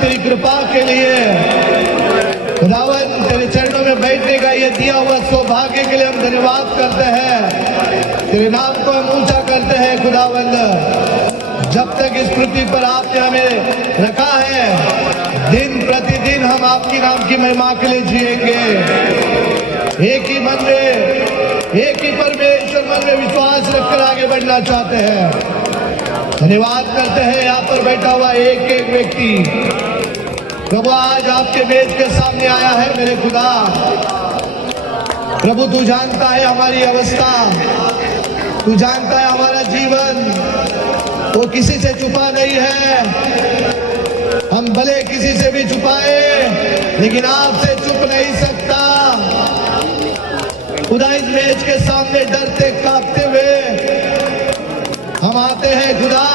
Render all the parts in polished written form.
तेरी कृपा के लिए। खुदावन तेरे चरणों में बैठने का ये दिया हुआ सौभाग्य के लिए हम धन्यवाद करते हैं। तेरे नाम को हम ऊंचा करते हैं खुदावंद। जब तक इस पृथ्वी पर आपने हमें रखा है, दिन प्रतिदिन हम आपकी नाम की महिमा के लिए जिएंगे। एक ही मन में, एक ही परमेश्वर मन में विश्वास रखकर आगे बढ़ना चाहते हैं। धन्यवाद करते हैं यहाँ पर बैठा हुआ एक एक व्यक्ति प्रभु आज आपके मेज के सामने आया है। मेरे खुदा प्रभु, तू जानता है हमारी अवस्था, तू जानता है हमारा जीवन, वो किसी से छुपा नहीं है। हम भले किसी से भी छुपाए, लेकिन आपसे छुप नहीं सकता। खुदा इस मेज के सामने डरते कांपते हुए हम आते हैं। खुदा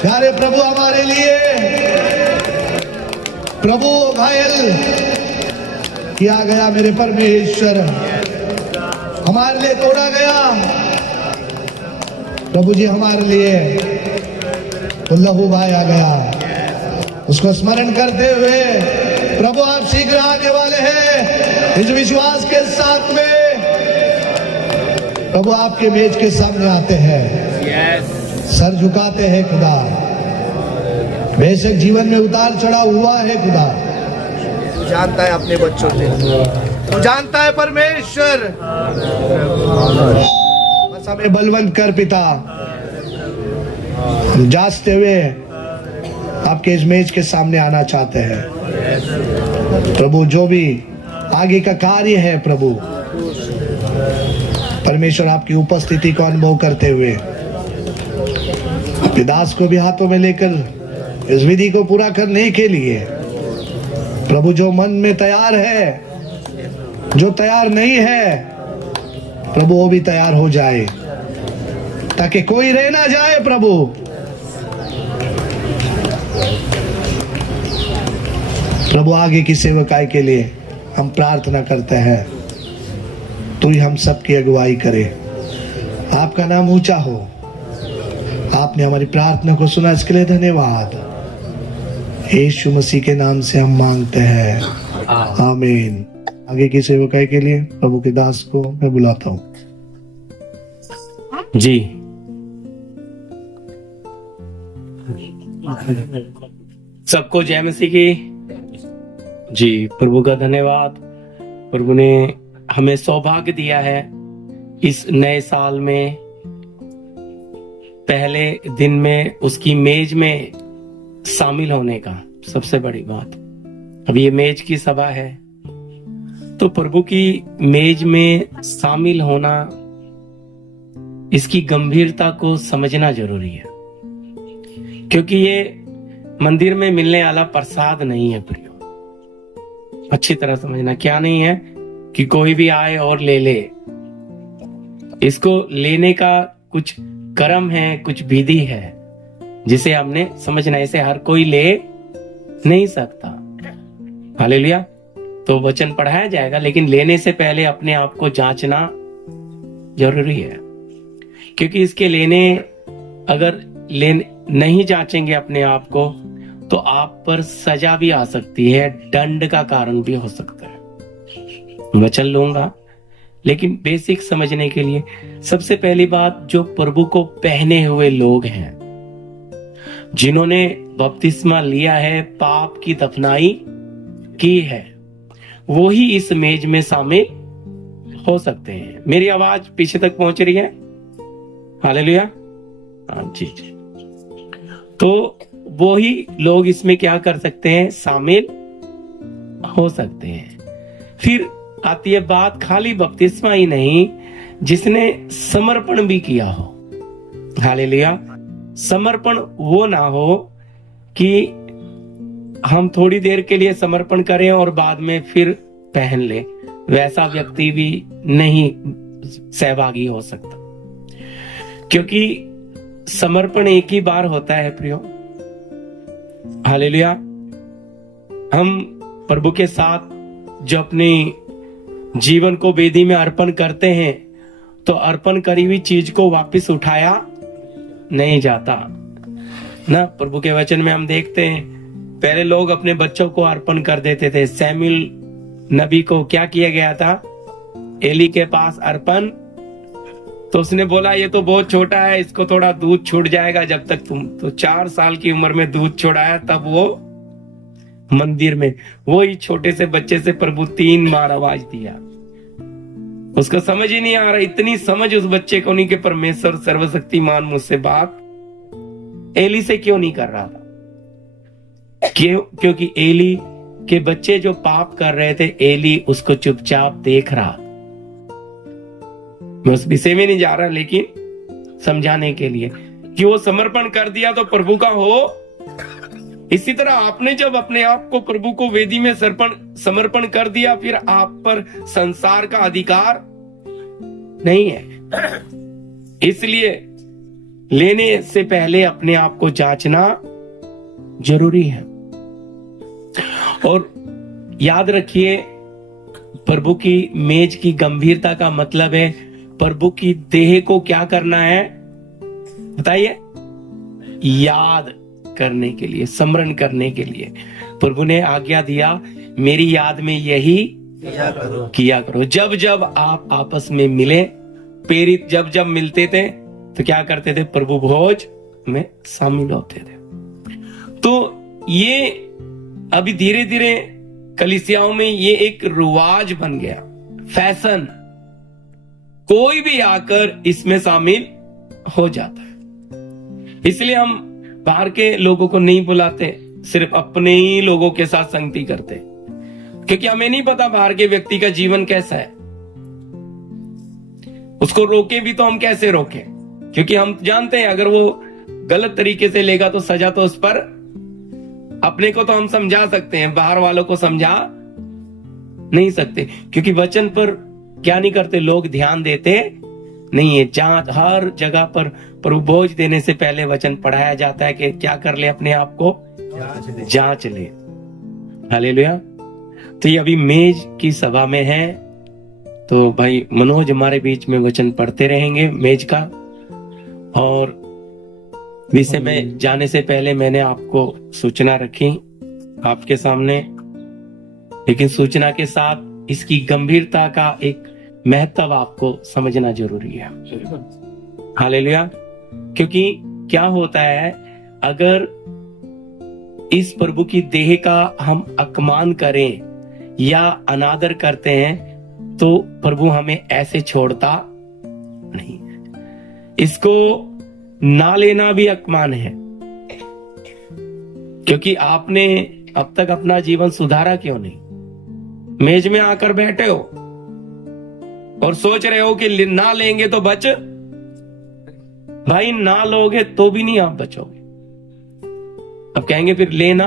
प्यारे प्रभु, हमारे लिए प्रभु घायल किया गया, मेरे परमेश्वर हमारे लिए तोड़ा गया। प्रभु जी हमारे लिए तो लहू बहाया गया। उसको स्मरण करते हुए प्रभु आप शीघ्र आने वाले हैं। इस विश्वास के साथ में प्रभु आपके मेज के सामने आते हैं, सर झुकाते हैं। खुदा बेशक जीवन में उतार चढ़ाव हुआ है, खुदा तू जानता है अपने बच्चों से, तू जानता है परमेश्वर। बस हमें बलवंत कर पिता, हम जांचते हुए आपके इस मेज के सामने आना चाहते हैं। प्रभु जो भी आगे का कार्य है प्रभु परमेश्वर, आपकी उपस्थिति को अनुभव करते हुए अपने दास को भी हाथों में लेकर इस विधि को पूरा करने के लिए प्रभु, जो मन में तैयार है, जो तैयार नहीं है प्रभु, वो भी तैयार हो जाए, ताकि कोई रह ना जाए। प्रभु आगे की सेवकाई के लिए हम प्रार्थना करते हैं, तू ही हम सबकी अगुवाई करे। आपका नाम ऊंचा हो। आपने हमारी प्रार्थना को सुना, इसके लिए धन्यवाद। यीशु मसीह के नाम से हम मांगते हैं, आमीन। आगे की सेवकाई के लिए प्रभु के दास को मैं बुलाता हूँ। जी सबको जय मसीह की। जी प्रभु का धन्यवाद। प्रभु ने हमें सौभाग्य दिया है इस नए साल में पहले दिन में उसकी मेज में शामिल होने का। सबसे बड़ी बात, अब ये मेज की सभा है तो प्रभु की मेज में शामिल होना, इसकी गंभीरता को समझना जरूरी है, क्योंकि ये मंदिर में मिलने वाला प्रसाद नहीं है प्रियो। अच्छी तरह समझना, क्या नहीं है कि कोई भी आए और ले ले। इसको लेने का कुछ कर्म है, कुछ विधि है जिसे हमने समझना। इसे हर कोई ले नहीं सकता। हालेलुया। तो वचन पढ़ाया जाएगा, लेकिन लेने से पहले अपने आप को जांचना जरूरी है, क्योंकि इसके लेने अगर नहीं जांचेंगे अपने आप को तो आप पर सजा भी आ सकती है, दंड का कारण भी हो सकता है। वचन लूंगा, लेकिन बेसिक समझने के लिए सबसे पहली बात, जो प्रभु को पहने हुए लोग हैं, जिन्होंने बपतिस्मा लिया है, पाप की दफनाई की है, वो ही इस मेज में शामिल हो सकते हैं। मेरी आवाज पीछे तक पहुंच रही है? हालेलुया। हाँ जी जी। तो वो ही लोग इसमें क्या कर सकते हैं? शामिल हो सकते हैं। फिर आती है बात, खाली बपतिस्मा ही नहीं, जिसने समर्पण भी किया हो। हालेलुया। समर्पण वो ना हो कि हम थोड़ी देर के लिए समर्पण करें और बाद में फिर पहन ले, वैसा व्यक्ति भी नहीं सहभागी हो सकता, क्योंकि समर्पण एक ही बार होता है प्रियो। हालेलुया। हम प्रभु के साथ जो अपने जीवन को वेदी में अर्पण करते हैं, तो अर्पण करी हुई चीज को वापस उठाया नहीं जाता। ना। प्रभु के वचन में हम देखते हैं पहले लोग अपने बच्चों को अर्पण कर देते थे। सैमुएल नबी को क्या किया गया था? एली के पास अर्पण, तो उसने बोला ये तो बहुत छोटा है, इसको थोड़ा दूध छूट जाएगा जब तक तुम, तो 4 साल की उम्र में दूध छोड़ाया। तब वो मंदिर में वही छोटे से बच्चे से प्रभु 3 बार आवाज दिया। उसको समझ ही नहीं आ रहा, इतनी समझ उस बच्चे को नहीं कि परमेश्वर सर्वशक्तिमान मुझसे बात एली से क्यों नहीं कर रहा था। क्योंकि एली के बच्चे जो पाप कर रहे थे, एली उसको चुपचाप देख रहा। मैं उस विषय में नहीं जा रहा, लेकिन समझाने के लिए कि वो समर्पण कर दिया तो प्रभु का हो। इसी तरह आपने जब अपने आप को प्रभु को वेदी में समर्पण कर दिया, फिर आप पर संसार का अधिकार नहीं है। इसलिए लेने से पहले अपने आप को जांचना जरूरी है। और याद रखिए, प्रभु की मेज की गंभीरता का मतलब है प्रभु की देह को क्या करना है, बताइए? याद करने के लिए, स्मरण करने के लिए। प्रभु ने आज्ञा दिया, मेरी याद में यही किया करो। जब जब आप आपस में मिले, प्रेरित जब जब मिलते थे तो क्या करते थे? प्रभु भोज में शामिल होते थे। तो ये अभी धीरे धीरे कलीसियाओं में ये एक रिवाज बन गया, फैशन। कोई भी आकर इसमें शामिल हो जाता है। इसलिए हम बाहर के लोगों को नहीं बुलाते, सिर्फ अपने ही लोगों के साथ संगति करते, क्योंकि हमें नहीं पता बाहर के व्यक्ति का जीवन कैसा है। उसको रोके भी तो हम कैसे रोके? क्योंकि हम जानते हैं अगर वो गलत तरीके से लेगा तो सजा तो उस पर। अपने को तो हम समझा सकते हैं, बाहर वालों को समझा नहीं सकते, क्योंकि वचन पर क्या नहीं करते लोग, ध्यान देते नहीं है। जांच हर जगह पर प्रभु भोज देने से पहले वचन पढ़ाया जाता है कि क्या कर ले, अपने आप को जांच ले। हालेलुया। तो ये अभी मेज की सभा में है, तो भाई मनोज हमारे बीच में वचन पढ़ते रहेंगे मेज का। और विषय में जाने से पहले मैंने आपको सूचना रखी आपके सामने, लेकिन सूचना के साथ इसकी गंभीरता का एक महत्व आपको समझना जरूरी है। हालेलुया। क्योंकि क्या होता है, अगर इस प्रभु की देह का हम अपमान करें या अनादर करते हैं तो प्रभु हमें ऐसे छोड़ता नहीं। इसको ना लेना भी अपमान है, क्योंकि आपने अब तक अपना जीवन सुधारा क्यों नहीं? मेज में आकर बैठे हो और सोच रहे हो कि ना लेंगे तो बच। भाई ना लोगे तो भी नहीं आप बचोगे। अब कहेंगे फिर लेना,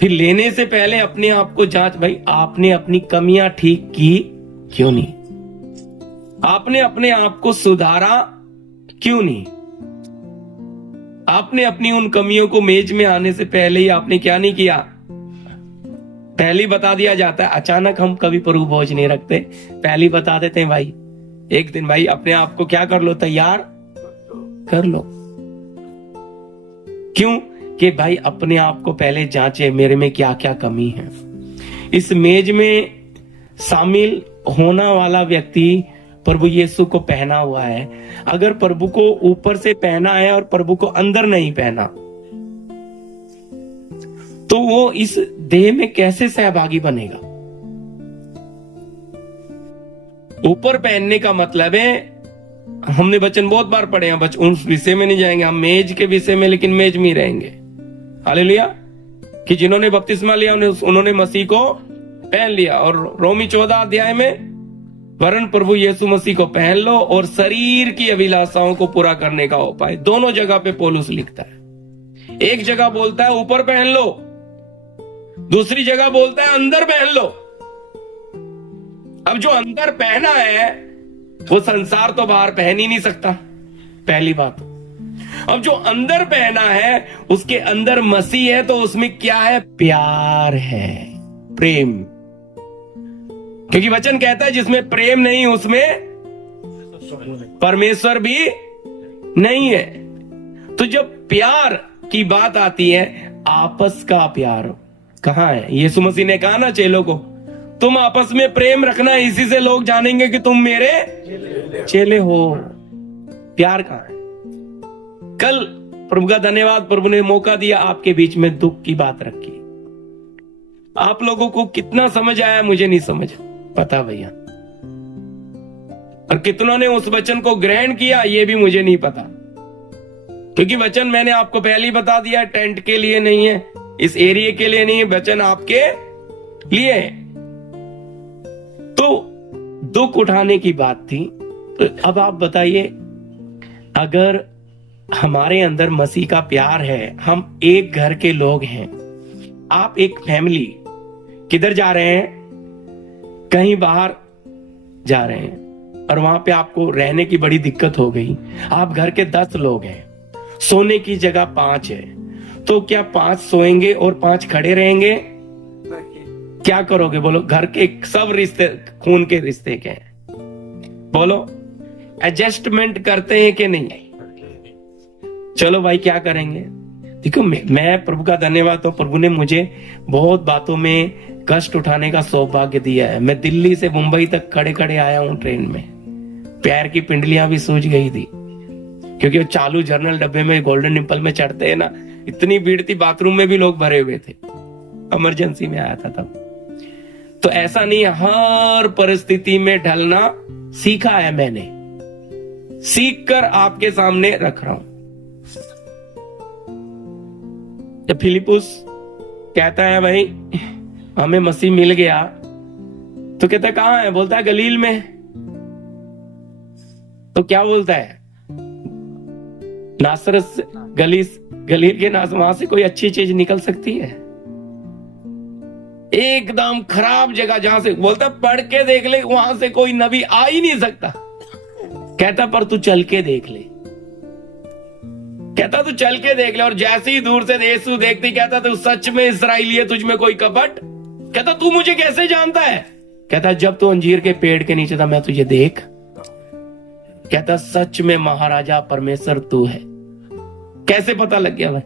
फिर लेने से पहले अपने आप को जांच। भाई आपने अपनी कमियां ठीक की क्यों नहीं? आपने अपने आप को सुधारा क्यों नहीं? आपने अपनी उन कमियों को मेज में आने से पहले ही आपने क्या नहीं किया? पहले ही बता दिया जाता है। अचानक हम कभी प्रभु भोज नहीं रखते, पहले ही बता देते हैं भाई एक दिन भाई अपने आप को क्या कर लो, तैयार कर लो। क्यों? कि भाई अपने आप को पहले जांचे, मेरे में क्या क्या कमी है। इस मेज में शामिल होना वाला व्यक्ति प्रभु यीशु को पहना हुआ है। अगर प्रभु को ऊपर से पहना है और प्रभु को अंदर नहीं पहना, तो वो इस देह में कैसे सहभागी बनेगा? ऊपर पहनने का मतलब है, हमने वचन बहुत बार पढ़े हैं, उस विषय में नहीं जाएंगे हम, मेज के विषय में, लेकिन मेज में ही रहेंगे। हालेलुया। कि जिन्होंने बपतिस्मा लिया उन्होंने मसीह को पहन लिया। और रोमी 14 अध्याय में, वरन प्रभु यीशु मसीह को पहन लो और शरीर की अभिलाषाओं को पूरा करने का उपाय। दोनों जगह पे पौलुस लिखता है। एक जगह बोलता है ऊपर पहन लो, दूसरी जगह बोलता है अंदर पहन लो। अब जो अंदर पहना है वो संसार तो बाहर पहन ही नहीं सकता, पहली बात। अब जो अंदर पहना है उसके अंदर मसीह है, तो उसमें क्या है? प्यार है, प्रेम। क्योंकि वचन कहता है जिसमें प्रेम नहीं उसमें परमेश्वर भी नहीं है। तो जब प्यार की बात आती है, आपस का प्यार कहाँ है? यीशु मसीह ने कहा ना चेलों को, तुम आपस में प्रेम रखना, इसी से लोग जानेंगे कि तुम मेरे चेले हो। प्यार कहाँ है? कल प्रभु का धन्यवाद, प्रभु ने मौका दिया, आपके बीच में दुख की बात रखी। आप लोगों को कितना समझ आया मुझे नहीं समझ पता भैया, और कितनों ने उस वचन को ग्रहण किया ये भी मुझे नहीं पता, क्योंकि वचन मैंने आपको पहले ही बता दिया, टेंट के लिए नहीं है, इस एरिया के लिए नहीं है, वचन आपके लिए है। तो दुख उठाने की बात थी। तो अब आप बताइए, अगर हमारे अंदर मसीह का प्यार है, हम एक घर के लोग हैं, आप एक फैमिली किधर जा रहे हैं? कहीं बाहर जा रहे हैं, और वहां पे आपको रहने की बड़ी दिक्कत हो गई। आप घर के 10 लोग हैं, सोने की जगह 5 है, तो क्या 5 सोएंगे और 5 खड़े रहेंगे? क्या करोगे बोलो? घर के सब रिश्ते खून के रिश्ते के हैं, बोलो एडजस्टमेंट करते हैं कि नहीं? चलो भाई क्या करेंगे? देखो मैं प्रभु का धन्यवाद हो, प्रभु ने मुझे बहुत बातों में कष्ट उठाने का सौभाग्य दिया है। मैं दिल्ली से मुंबई तक खड़े खड़े आया हूं ट्रेन में, पैर की पिंडलियां भी सूज गई थी, क्योंकि वो चालू जर्नल डब्बे में गोल्डन टेम्पल में चढ़ते हैं ना, इतनी भीड़ थी, बाथरूम में भी लोग भरे हुए थे, इमरजेंसी में आया था तब। तो ऐसा नहीं, हर परिस्थिति में ढलना सीखा है मैंने, सीख कर आपके सामने रख रहा हूं। जब फिलिपुस कहता है भाई हमें मसीह मिल गया, तो कहता है कहां है? बोलता है गलील में। तो क्या बोलता है? नासरत गलील के नास, वहां से कोई अच्छी चीज निकल सकती है? एकदम खराब जगह, जहां से बोलता पढ़ के देख ले, वहां से कोई नबी आ ही नहीं सकता। कहता पर तू चल के देख ले, कहता तू चल के देख ले। और जैसे ही दूर से यीशु देखती, कहता तू सच में इस्राएली है, तुझ में कोई कपट? कहता तू मुझे कैसे जानता है? कहता जब तू अंजीर के पेड़ के नीचे था मैं तुझे देख। कहता सच में महाराजा परमेश्वर तू है। कैसे पता लग गया भाई?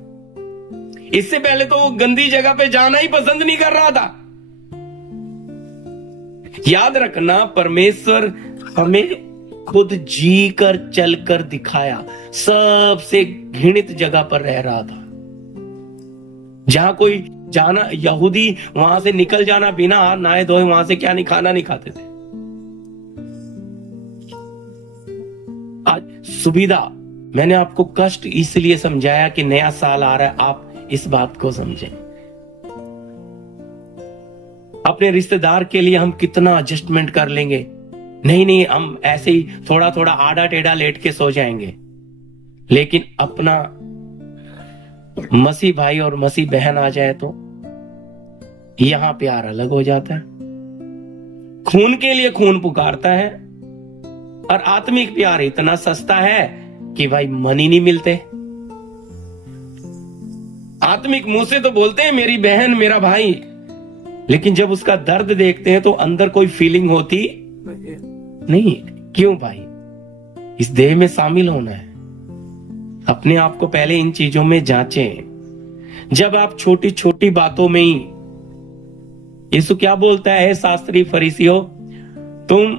इससे पहले तो वो गंदी जगह पे जाना ही पसंद नहीं कर रहा था। याद रखना, परमेश्वर हमें खुद जी कर चल कर दिखाया। सबसे घृणित जगह पर रह रहा था, जहां कोई जाना, यहूदी वहां से निकल जाना बिना नहाए धोए, वहां से क्या नहीं खाना नहीं खाते थे। आज सुविधा, मैंने आपको कष्ट इसलिए समझाया कि नया साल आ रहा है, आप इस बात को समझें। अपने रिश्तेदार के लिए हम कितना एडजस्टमेंट कर लेंगे, नहीं हम ऐसे ही थोड़ा थोड़ा आड़ा टेढ़ा लेट के सो जाएंगे, लेकिन अपना मसीह भाई और मसीह बहन आ जाए तो यहां प्यार अलग हो जाता है। खून के लिए खून पुकारता है, और आत्मिक प्यार इतना सस्ता है कि भाई मन ही नहीं मिलते। आत्मिक मुंह से तो बोलते हैं मेरी बहन मेरा भाई, लेकिन जब उसका दर्द देखते हैं तो अंदर कोई फीलिंग होती नहीं। क्यों भाई? इस देह में शामिल होना है। अपने आप को पहले इन चीजों में जांचें। जब आप छोटी छोटी बातों में ही, यीशु क्या बोलता है? शास्त्री फरीसियों, तुम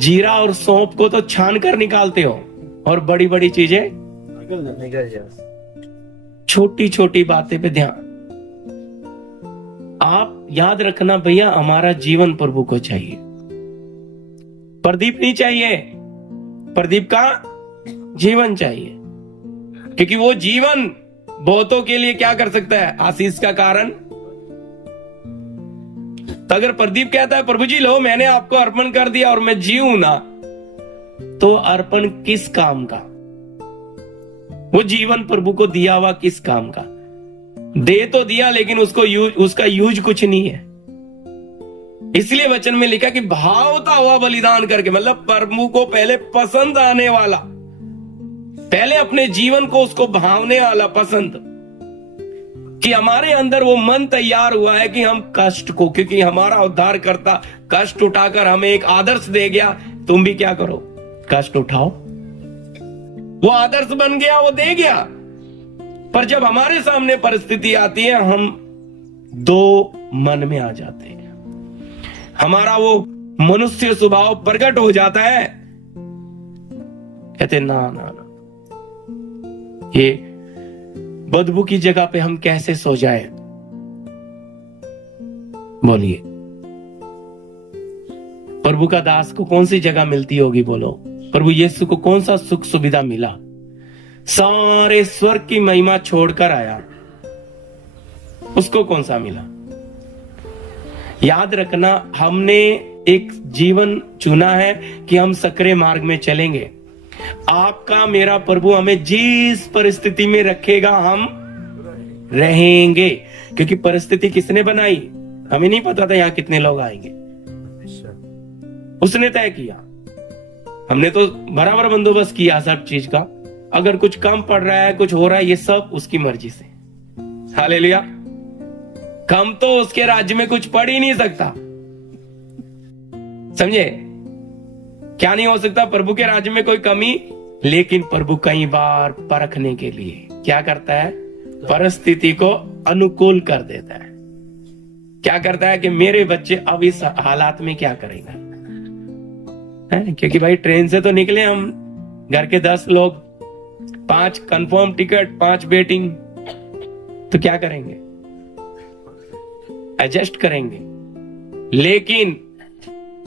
जीरा और सौंफ को तो छान कर निकालते हो, और बड़ी बड़ी चीजें निकल जाए। छोटी छोटी बातें पे ध्यान। आप याद रखना भैया, हमारा जीवन प्रभु को चाहिए, प्रदीप नहीं चाहिए। प्रदीप का जीवन चाहिए, क्योंकि वो जीवन बहुतों के लिए क्या कर सकता है? आशीष का कारण। तो अगर प्रदीप कहता है प्रभु जी लो मैंने आपको अर्पण कर दिया और मैं जीऊं ना, तो अर्पण किस काम का? वो जीवन प्रभु को दिया हुआ किस काम का? दे तो दिया, लेकिन उसका यूज कुछ नहीं है। इसलिए वचन में लिखा कि भावता हुआ बलिदान करके, मतलब प्रभु को पहले पसंद आने वाला, पहले अपने जीवन को उसको भावने वाला पसंद, कि हमारे अंदर वो मन तैयार हुआ है कि हम कष्ट को, क्योंकि हमारा उद्धार करता कष्ट उठाकर हमें एक आदर्श दे गया, तुम भी क्या करो? कष्ट उठाओ। वो आदर्श बन गया, वो दे गया, पर जब हमारे सामने परिस्थिति आती है हम दो मन में आ जाते हैं, हमारा वो मनुष्य स्वभाव प्रकट हो जाता है। कहते ना ना ना, ये बदबू की जगह पे हम कैसे सो जाए? बोलिए, प्रभु का दास को कौन सी जगह मिलती होगी? बोलो, प्रभु यीशु को कौन सा सुख सुविधा मिला? सारे स्वर्ग की महिमा छोड़कर आया, उसको कौन सा मिला? याद रखना, हमने एक जीवन चुना है कि हम सकरे मार्ग में चलेंगे। आपका मेरा प्रभु हमें जिस परिस्थिति में रखेगा हम रहेंगे, क्योंकि परिस्थिति किसने बनाई? हमें नहीं पता था यहाँ कितने लोग आएंगे, उसने तय किया। हमने तो बराबर बंदोबस्त किया सब चीज का। अगर कुछ कम पड़ रहा है, कुछ हो रहा है, ये सब उसकी मर्जी से। हालेलुया। कम तो उसके राज्य में कुछ पड़ ही नहीं सकता, समझे? क्या नहीं हो सकता प्रभु के राज्य में कोई कमी? लेकिन प्रभु कई बार परखने के लिए क्या करता है? परिस्थिति को अनुकूल कर देता है। क्या करता है कि मेरे बच्चे अब इस हालात में क्या करेंगे? क्योंकि भाई ट्रेन से तो निकले हम, घर के 10 लोग, 5 कंफर्म टिकट, 5 वेटिंग, तो क्या करेंगे? एडजस्ट करेंगे। लेकिन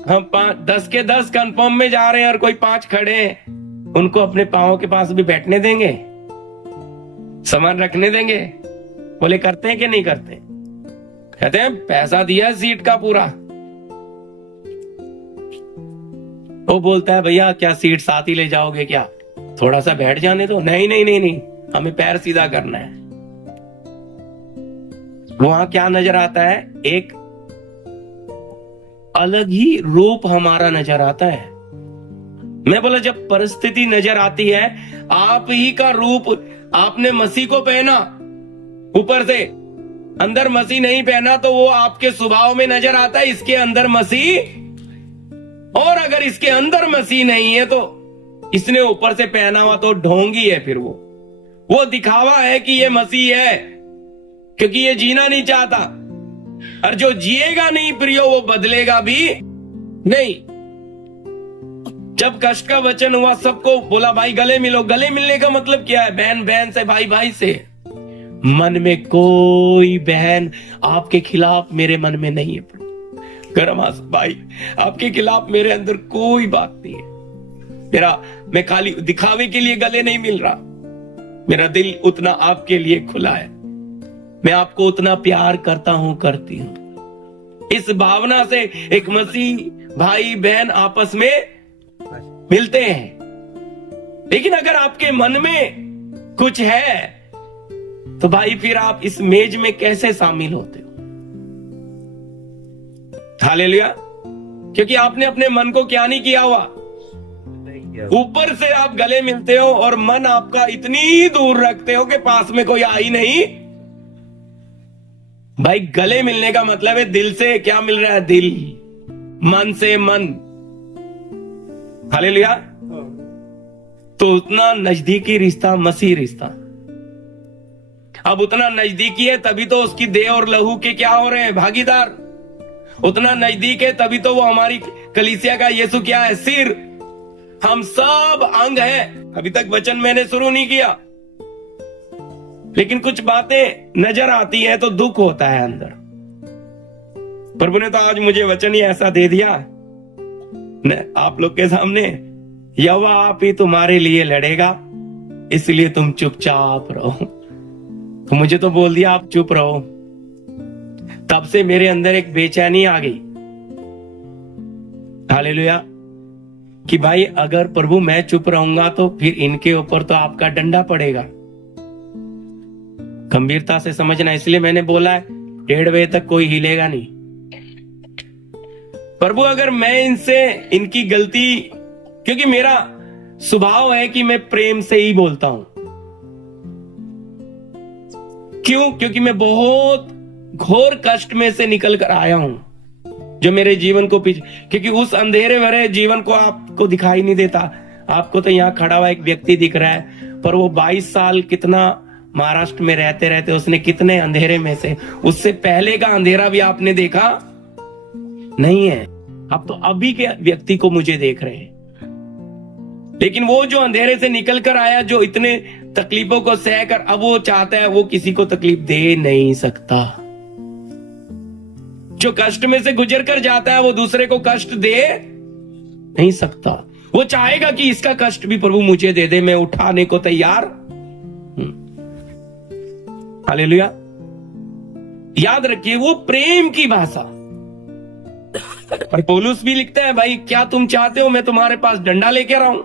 हम 10 के 10 कंफर्म में जा रहे हैं और कोई 5 खड़े हैं, उनको अपने पांवों के पास भी बैठने देंगे? सामान रखने देंगे? बोले करते हैं कि नहीं करते? कहते हैं पैसा दिया सीट का पूरा। वो बोलता है भैया क्या सीट साथ ही ले जाओगे क्या? थोड़ा सा बैठ जाने दो। नहीं नहीं नहीं नहीं, हमें पैर सीधा करना है। वहां क्या नजर आता है? एक अलग ही रूप हमारा नजर आता है। मैं बोला जब परिस्थिति नजर आती है, आप ही का रूप, आपने मसीह को पहना ऊपर से, अंदर मसीह नहीं पहना, तो वो आपके स्वभाव में नजर आता है। इसके अंदर मसीह, और अगर इसके अंदर मसीह नहीं है तो इसने ऊपर से पहना हुआ तो ढोंगी है। फिर वो दिखावा है कि ये मसीह है, क्योंकि ये जीना नहीं चाहता। और जो जिएगा नहीं प्रियो, वो बदलेगा भी नहीं। जब कष्ट का वचन हुआ, सबको बोला भाई गले मिलो। गले मिलने का मतलब क्या है? बहन बहन से, भाई भाई से। मन में कोई बहन आपके खिलाफ मेरे मन में नहीं है। गरमास भाई आपके खिलाफ मेरे अंदर कोई बात नहीं है। मैं खाली दिखावे के लिए गले नहीं मिल रहा। मेरा दिल उतना आपके लिए खुला है। मैं आपको उतना प्यार करता हूं, करती हूं। इस भावना से एक मसीह भाई बहन आपस में मिलते हैं। लेकिन अगर आपके मन में कुछ है तो भाई फिर आप इस मेज में कैसे शामिल होते हो? हालेलुया। क्योंकि आपने अपने मन को क्या नहीं किया हुआ? ऊपर से आप गले मिलते हो और मन आपका इतनी दूर रखते हो कि पास में कोई आ ही नहीं। भाई गले मिलने का मतलब है दिल से क्या मिल रहा है? दिल, मन से मन। हालेलुया। तो उतना नजदीकी रिश्ता मसीह रिश्ता। अब उतना नजदीकी है तभी तो उसकी देह और लहू के क्या हो रहे हैं? भागीदार। उतना नजदीक है तभी तो वो हमारी कलीसिया का यीशु क्या है? सिर। हम सब अंग हैं। अभी तक वचन मैंने शुरू नहीं किया, लेकिन कुछ बातें नजर आती है तो दुख होता है अंदर। प्रभु ने तो आज मुझे वचन ही ऐसा दे दिया आप लोग के सामने, यहोवा आप ही तुम्हारे लिए लड़ेगा, इसलिए तुम चुपचाप रहो। तो मुझे तो बोल दिया आप चुप रहो। तब से मेरे अंदर एक बेचैनी आ गई। हालेलुया। कि भाई अगर प्रभु मैं चुप रहूंगा तो फिर इनके ऊपर तो आपका डंडा पड़ेगा। गंभीरता से समझना। इसलिए मैंने बोला है 1:30 बजे तक कोई हिलेगा नहीं। प्रभु अगर मैं इनसे इनकी गलती, क्योंकि मेरा स्वभाव है कि मैं प्रेम से ही बोलता हूं। क्यों? क्योंकि मैं बहुत घोर कष्ट में से निकल कर आया हूं, जो मेरे जीवन को पीछे, क्योंकि उस अंधेरे भरे जीवन को आपको दिखाई नहीं देता। आपको तो यहां खड़ा हुआ एक व्यक्ति दिख रहा है, पर वो 22 साल कितना महाराष्ट्र में रहते रहते उसने कितने अंधेरे में से, उससे पहले का अंधेरा भी आपने देखा नहीं है। आप तो अभी के व्यक्ति को मुझे देख रहे हैं, लेकिन वो जो अंधेरे से निकल कर आया, जो इतने तकलीफों को सहकर अब वो चाहता है वो किसी को तकलीफ दे नहीं सकता। जो कष्ट में से गुजर कर जाता है वो दूसरे को कष्ट दे नहीं सकता। वो चाहेगा कि इसका कष्ट भी प्रभु मुझे दे दे, मैं उठाने को तैयार। हालेलुया। याद रखिए वो प्रेम की भाषा। और पौलुस भी लिखता है, भाई क्या तुम चाहते हो मैं तुम्हारे पास डंडा लेकर आऊं?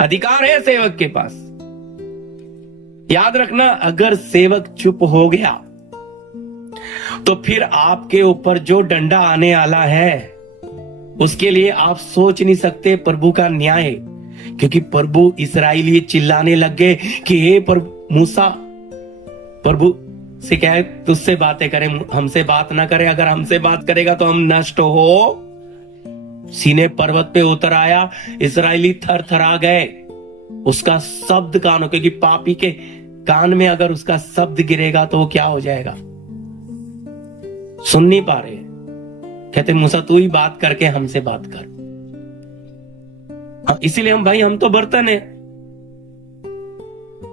अधिकार है सेवक के पास। याद रखना, अगर सेवक चुप हो गया तो फिर आपके ऊपर जो डंडा आने वाला है उसके लिए आप सोच नहीं सकते प्रभु का न्याय। क्योंकि प्रभु इस्राएली चिल्लाने लग गए कि हे मूसा, प्रभु से कहे तुझसे बातें करें, हमसे बात ना करे, अगर हमसे बात करेगा तो हम नष्ट हो। सीने पर्वत पे उतर आया, इस्राएली थर थरा गए। उसका शब्द कानों, क्योंकि पापी के कान में अगर उसका शब्द गिरेगा तो वो क्या हो जाएगा, सुन नहीं पा रहे। कहते मूसा तू ही बात करके हमसे बात कर। इसीलिए हम तो बर्तन है,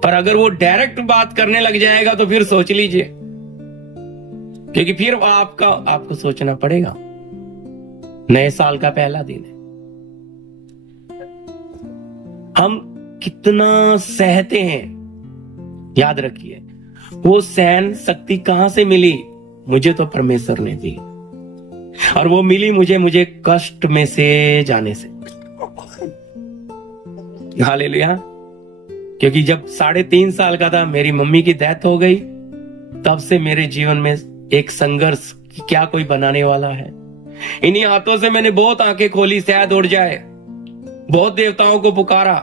पर अगर वो डायरेक्ट बात करने लग जाएगा तो फिर सोच लीजिए, क्योंकि फिर आपको सोचना पड़ेगा। नए साल का पहला दिन है, हम कितना सहते हैं। याद रखिए वो सहन शक्ति कहां से मिली? मुझे तो परमेश्वर ने दी, और वो मिली मुझे कष्ट में से जाने से। हालेलुया। क्योंकि जब 3.5 साल का था मेरी मम्मी की डेथ हो गई, तब से मेरे जीवन में एक संघर्ष, क्या कोई बनाने वाला है। इन्हीं हाथों से मैंने बहुत आंखें खोली, शायद उड़ जाए, बहुत देवताओं को पुकारा,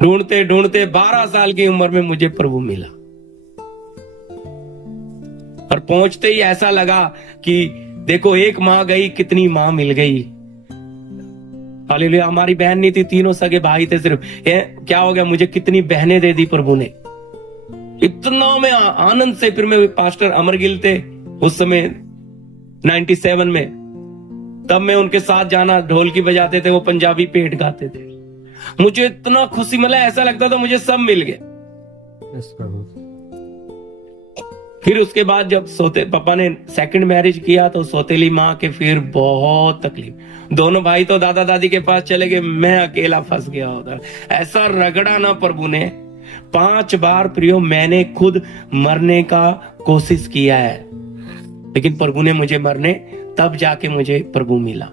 ढूंढते ढूंढते 12 साल की उम्र में मुझे प्रभु मिला। और पहुंचते ही ऐसा लगा कि देखो एक मां गई, कितनी मां मिल गई। हालेलुया। हमारी बहन नहीं थी, तीनों सगे भाई थे सिर्फ। क्या हो गया, मुझे कितनी बहनें दे दी प्रभु ने। इतना मैं आनंद से, फिर मैं पास्टर अमरगिल थे उस समय 97 में, तब मैं उनके साथ जाना, ढोलकी बजाते थे, वो पंजाबी पेट गाते थे। मुझे इतना खुशी मिला, ऐसा लगता था मुझे सब मिल गया। फिर उसके बाद जब पापा ने सेकंड मैरिज किया तो सौतेली माँ के फिर बहुत तकलीफ। दोनों भाई तो दादा दादी के पास चले गए, मैं अकेला फंस गया उधर। ऐसा रगड़ा ना प्रभु ने, 5 बार प्रियो मैंने खुद मरने का कोशिश किया है, लेकिन प्रभु ने मुझे मरने, तब जाके मुझे प्रभु मिला।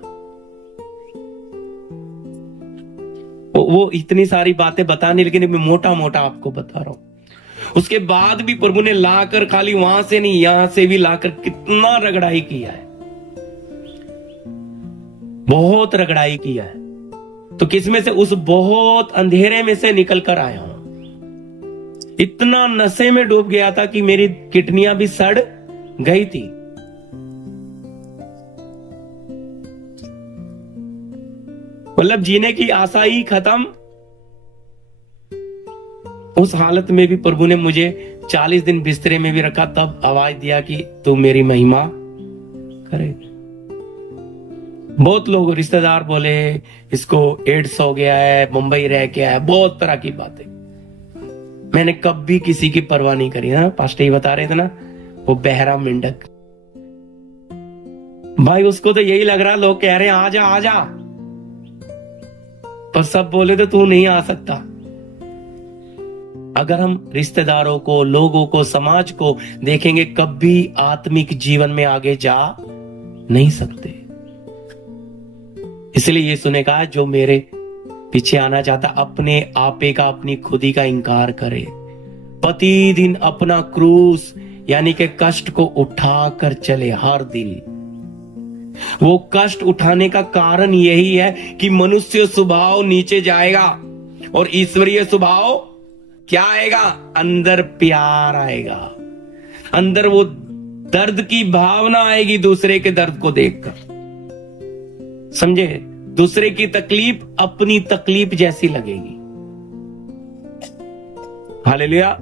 वो इतनी सारी बातें बताने, लेकिन मैं मोटा मोटा आपको बता रहा हूं। उसके बाद भी प्रभु ने लाकर, खाली वहां से नहीं यहां से भी लाकर कितना रगड़ाई किया है, बहुत रगड़ाई किया है। तो किसमें से? उस बहुत अंधेरे में से निकल कर आया हूं। इतना नशे में डूब गया था कि मेरी किडनियां भी सड़ गई थी। मतलब जीने की आशा ही खत्म। उस हालत में भी प्रभु ने मुझे 40 दिन बिस्तरे में भी रखा, तब आवाज दिया कि तू मेरी महिमा करे। बहुत लोग, रिश्तेदार बोले इसको एड्स हो गया है, मुंबई रह के आया, बहुत तरह की बातें। मैंने कभी किसी की परवाह नहीं करी ना। पास्टर ही बता रहे थे ना, वो बहरा मेंढक भाई, उसको तो यही लग रहा, लोग कह रहे हैं आजा आजा, पर सब बोले तो तू नहीं आ सकता। अगर हम रिश्तेदारों को, लोगों को, समाज को देखेंगे, कभी आत्मिक जीवन में आगे जा नहीं सकते। इसलिए यीशु ने कहा, जो मेरे पीछे आना चाहता अपने आपे का, अपनी खुदी का इंकार करे, प्रतिदिन अपना क्रूस यानी कि कष्ट को उठा कर चले हर दिन। वो कष्ट उठाने का कारण यही है कि मनुष्य स्वभाव नीचे जाएगा और ईश्वरीय स्वभाव क्या आएगा? अंदर प्यार आएगा, अंदर वो दर्द की भावना आएगी, दूसरे के दर्द को देखकर। समझे? दूसरे की तकलीफ अपनी तकलीफ जैसी लगेगी। हालेलुया।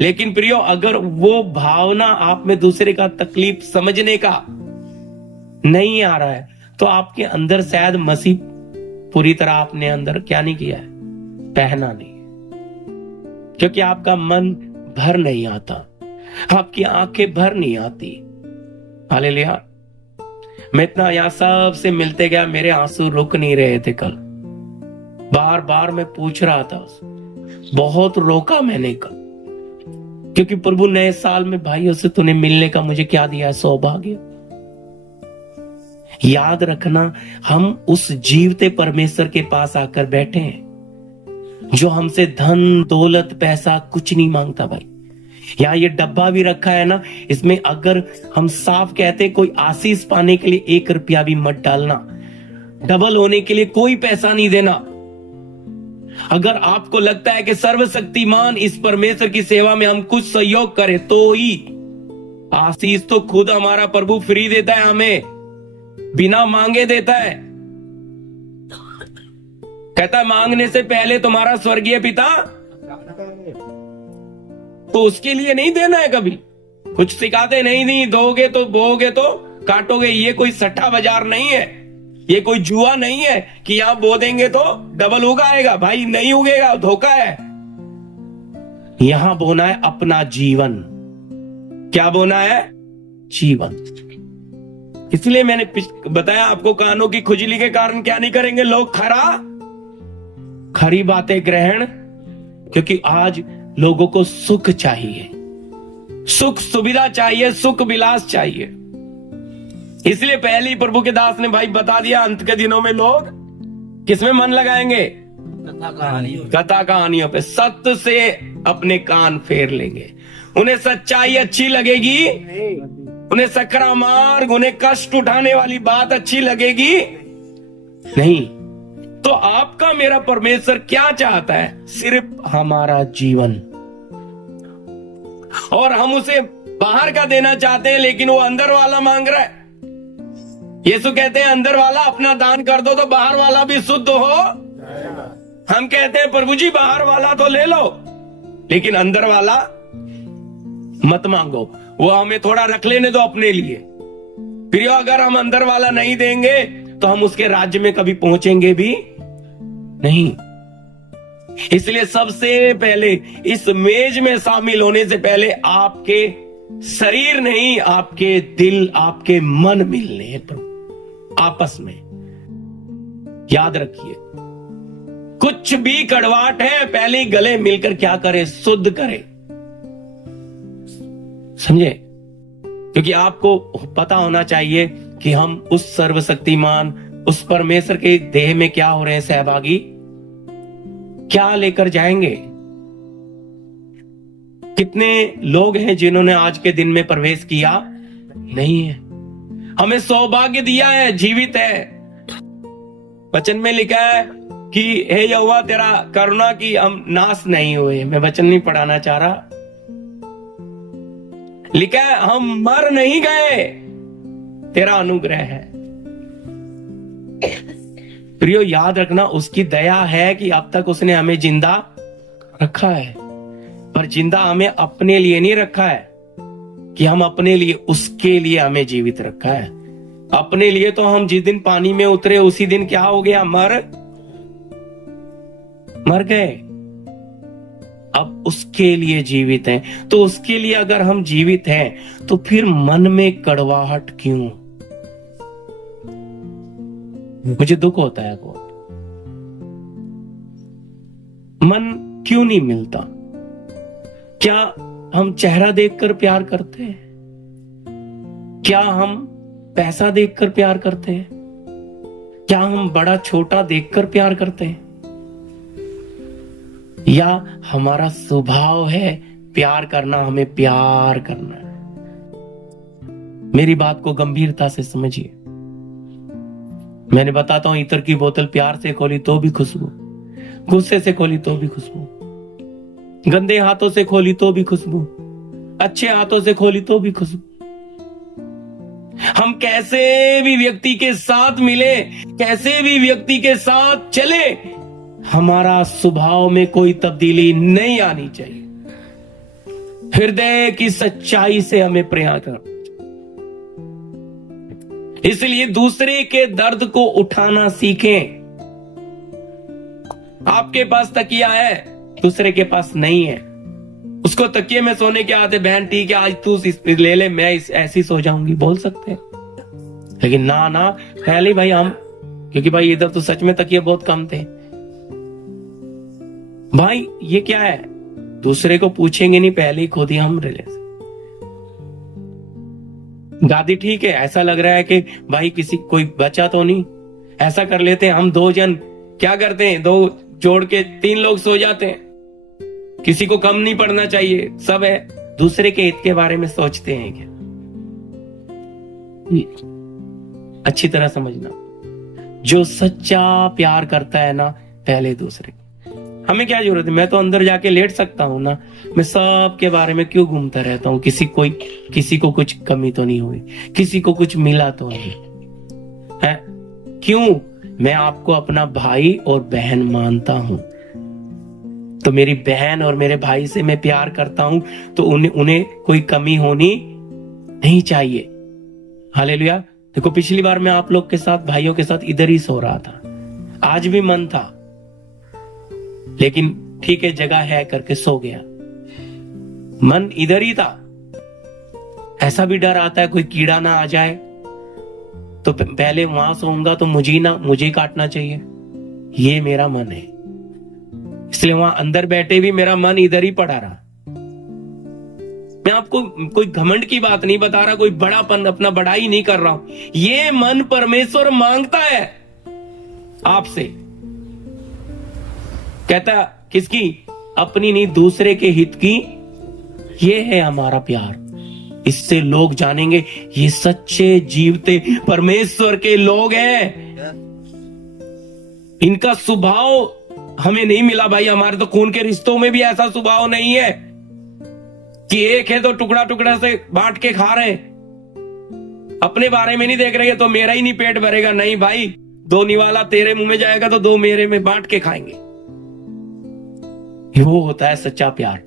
लेकिन प्रियो, अगर वो भावना आप में दूसरे का तकलीफ समझने का नहीं आ रहा है, तो आपके अंदर शायद मसीह पूरी तरह आपने अंदर क्या नहीं किया है, पहना नहीं, क्योंकि आपका मन भर नहीं आता, आपकी आंखें भर नहीं आती। हालेलुया। मैं इतना यहां सबसे मिलते गया, मेरे आंसू रुक नहीं रहे थे कल, बार बार मैं पूछ रहा था, बहुत रोका मैंने कल, क्योंकि प्रभु नए साल में भाइयों से तूने मिलने का मुझे क्या दिया है, सौभाग्य। याद रखना, हम उस जीवते परमेश्वर के पास आकर बैठे हैं जो हमसे धन दौलत पैसा कुछ नहीं मांगता। भाई यहाँ ये डब्बा भी रखा है ना, इसमें अगर हम साफ कहते कोई आशीष पाने के लिए 1 रुपया भी मत डालना, डबल होने के लिए कोई पैसा नहीं देना। अगर आपको लगता है कि सर्वशक्तिमान इस परमेश्वर की सेवा में हम कुछ सहयोग करें, तो ही आशीष तो खुद हमारा प्रभु फ्री देता है, हमें बिना मांगे देता है। कहता है मांगने से पहले तुम्हारा स्वर्गीय पिता, तो उसके लिए नहीं देना है कभी। कुछ सिखाते नहीं दोगे तो बोगे तो काटोगे। ये कोई सट्टा बाजार नहीं है, ये कोई जुआ नहीं है कि यहां बो देंगे तो डबल उगाएगा। भाई नहीं उगेगा, धोखा है। यहां बोना है अपना जीवन। क्या बोना है? जीवन। इसलिए मैंने बताया आपको, कानों की खुजली के कारण क्या नहीं करेंगे लोग? खरी बातें ग्रहण, क्योंकि आज लोगों को सुख चाहिए, सुख सुविधा चाहिए, सुख विलास चाहिए। इसलिए पहले ही प्रभु के दास ने भाई बता दिया, अंत के दिनों में लोग किसमें मन लगाएंगे? कथा कहानियों पे। सत्य से अपने कान फेर लेंगे। उन्हें सच्चाई अच्छी लगेगी, उन्हें सकरा मार्ग, उन्हें कष्ट उठाने वाली बात अच्छी लगेगी नहीं। तो आपका मेरा परमेश्वर क्या चाहता है? सिर्फ हमारा जीवन। और हम उसे बाहर का देना चाहते हैं, लेकिन वो अंदर वाला मांग रहा है। यीशु कहते हैं अंदर वाला अपना दान कर दो तो बाहर वाला भी शुद्ध हो। हम कहते हैं प्रभु जी बाहर वाला तो ले लो, लेकिन अंदर वाला मत मांगो, वो हमें थोड़ा रख लेने दो अपने लिए। प्रियो, अगर हम अंदर वाला नहीं देंगे तो हम उसके राज्य में कभी पहुंचेंगे भी नहीं। इसलिए सबसे पहले इस मेज में शामिल होने से पहले आपके शरीर नहीं, आपके दिल, आपके मन मिलने हैं प्रभु आपस में। याद रखिए, कुछ भी कड़वाहट है, पहले गले मिलकर क्या करे? शुद्ध करे। समझे? क्योंकि आपको पता होना चाहिए कि हम उस सर्वशक्तिमान, उस परमेश्वर के देह में क्या हो रहे हैं सहभागी, क्या लेकर जाएंगे। कितने लोग हैं जिन्होंने आज के दिन में प्रवेश किया नहीं है। हमें सौभाग्य दिया है, जीवित है। वचन में लिखा है कि हे यहोवा तेरा करुणा की हम नाश नहीं हुए। मैं वचन नहीं पढ़ाना चाह रहा, लिखा है हम मर नहीं गए, तेरा अनुग्रह है। प्रियो, याद रखना, उसकी दया है कि अब तक उसने हमें जिंदा रखा है, पर जिंदा हमें अपने लिए नहीं रखा है कि हम अपने लिए, उसके लिए हमें जीवित रखा है। अपने लिए तो हम जिस दिन पानी में उतरे उसी दिन क्या हो गया? मर गए। अब उसके लिए जीवित हैं। तो उसके लिए अगर हम जीवित हैं तो फिर मन में कड़वाहट क्यों? मुझे दुख होता है बहुत। मन क्यों नहीं मिलता? क्या हम चेहरा देखकर प्यार करते हैं? क्या हम पैसा देखकर प्यार करते हैं? क्या हम बड़ा छोटा देखकर प्यार करते हैं? या हमारा स्वभाव है प्यार करना, हमें प्यार करना है? मेरी बात को गंभीरता से समझिए। मैंने बताता हूं, इत्र की बोतल प्यार से खोली तो भी खुशबू, गुस्से से खोली तो भी खुशबू, गंदे हाथों से खोली तो भी खुशबू, अच्छे हाथों से खोली तो भी खुशबू। हम कैसे भी व्यक्ति के साथ मिले, कैसे भी व्यक्ति के साथ चले, हमारा स्वभाव में कोई तब्दीली नहीं आनी चाहिए। हृदय की सच्चाई से हमें प्रयास करना। इसलिए दूसरे के दर्द को उठाना सीखें। आपके पास तकिया है, दूसरे के पास नहीं है, उसको तकिए में सोने के आते, बहन ठीक है आज तू ले ले, मैं ऐसी सो जाऊंगी, बोल सकते हैं। लेकिन ना पहले भाई हम, क्योंकि भाई इधर तो सच में तकिए बहुत कम थे भाई, ये क्या है, दूसरे को पूछेंगे नहीं, पहले ही खुद ही हम ले ले। गादी ठीक है, ऐसा लग रहा है कि भाई किसी कोई बचा तो नहीं, ऐसा कर लेते हैं हम, 2 जन क्या करते हैं, 2 जोड़ के 3 लोग सो जाते हैं, किसी को कम नहीं पड़ना चाहिए, सब है। दूसरे के हित के बारे में सोचते हैं क्या? अच्छी तरह समझना, जो सच्चा प्यार करता है ना, पहले दूसरे, हमें क्या जरूरत है, मैं तो अंदर जाके लेट सकता हूं ना, मैं सब के बारे में क्यों घूमता रहता हूं, किसी को कुछ कमी तो नहीं हुई, किसी को कुछ मिला तो नहीं है, क्यों? मैं आपको अपना भाई और बहन मानता हूं, तो मेरी बहन और मेरे भाई से मैं प्यार करता हूं, तो उन्हें कोई कमी होनी नहीं चाहिए। हालेलुया। देखो पिछली बार मैं आप लोग के साथ, भाइयों के साथ इधर ही सो रहा था, आज भी मन था, लेकिन ठीक है जगह है करके सो गया, मन इधर ही था। ऐसा भी डर आता है कोई कीड़ा ना आ जाए, तो पहले वहां सोऊंगा तो मुझे काटना चाहिए, ये मेरा मन है, इसलिए वहां अंदर बैठे भी मेरा मन इधर ही पड़ा रहा। मैं आपको कोई घमंड की बात नहीं बता रहा, कोई बड़ापन, अपना बड़ाई नहीं कर रहा हूं, ये मन परमेश्वर मांगता है आपसे, कहता किसकी? अपनी नहीं, दूसरे के हित की। ये है हमारा प्यार, इससे लोग जानेंगे ये सच्चे जीवते परमेश्वर के लोग हैं। इनका स्वभाव हमें नहीं मिला भाई, हमारे तो खून के रिश्तों में भी ऐसा स्वभाव नहीं है कि एक है तो टुकड़ा टुकड़ा से बांट के खा रहे हैं, अपने बारे में नहीं देख रहे तो मेरा ही नहीं पेट भरेगा, नहीं भाई, 2 निवाला तेरे मुंह में जाएगा तो 2 मेरे में बांट के खाएंगे। वो होता है सच्चा प्यार,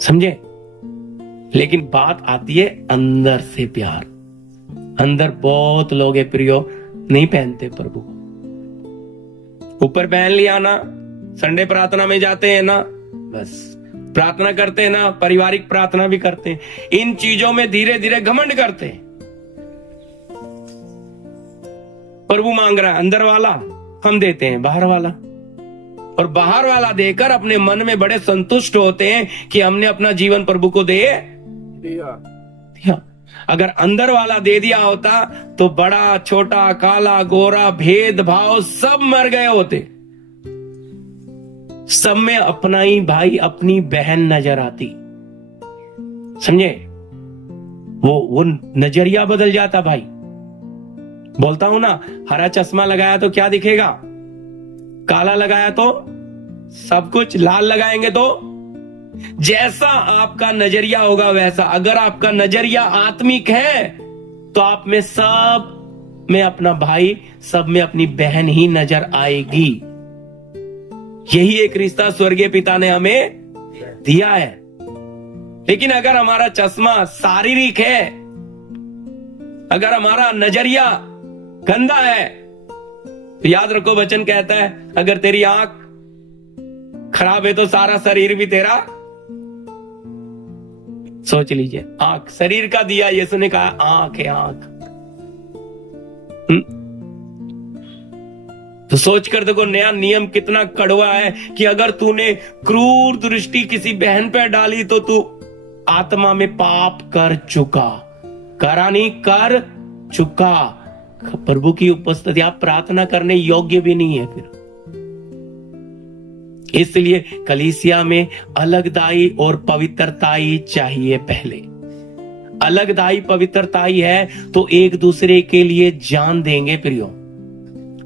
समझे? लेकिन बात आती है अंदर से प्यार। अंदर बहुत लोग है प्रियो नहीं पहनते प्रभु, ऊपर पहन लिया ना, संडे प्रार्थना में जाते हैं ना, बस प्रार्थना करते हैं ना, पारिवारिक प्रार्थना भी करते हैं, इन चीजों में धीरे धीरे घमंड करते हैं। प्रभु मांग रहा है अंदर वाला, हम देते हैं बाहर वाला, और बाहर वाला देकर अपने मन में बड़े संतुष्ट होते हैं कि हमने अपना जीवन प्रभु को दे दिया। अगर अंदर वाला दे दिया होता तो बड़ा छोटा, काला गोरा, भेदभाव सब मर गए होते, सब में अपना ही भाई, अपनी बहन नजर आती, समझे? वो नजरिया बदल जाता भाई। बोलता हूं ना, हरा चश्मा लगाया तो क्या दिखेगा, काला लगाया तो सब कुछ, लाल लगाएंगे तो जैसा आपका नजरिया होगा वैसा। अगर आपका नजरिया आत्मिक है तो आप में सब में अपना भाई, सब में अपनी बहन ही नजर आएगी। यही एक रिश्ता स्वर्गीय पिता ने हमें दिया है। लेकिन अगर हमारा चश्मा शारीरिक है, अगर हमारा नजरिया गंदा है, तो याद रखो वचन कहता है अगर तेरी आंख खराब है तो सारा शरीर भी तेरा, सोच लीजिए, आंख शरीर का दिया, यीशु ने कहा आंख है आंख। तो सोच कर देखो नया नियम कितना कड़वा है कि अगर तूने क्रूर दृष्टि किसी बहन पर डाली तो तू आत्मा में पाप कर चुका, करा नहीं, कर चुका। प्रभु की उपस्थिति आप प्रार्थना करने योग्य भी नहीं है फिर। इसलिए कलीसिया में अलगदाई और पवित्रताई चाहिए। पहले अलगदाई पवित्रताई है तो एक दूसरे के लिए जान देंगे प्रियो।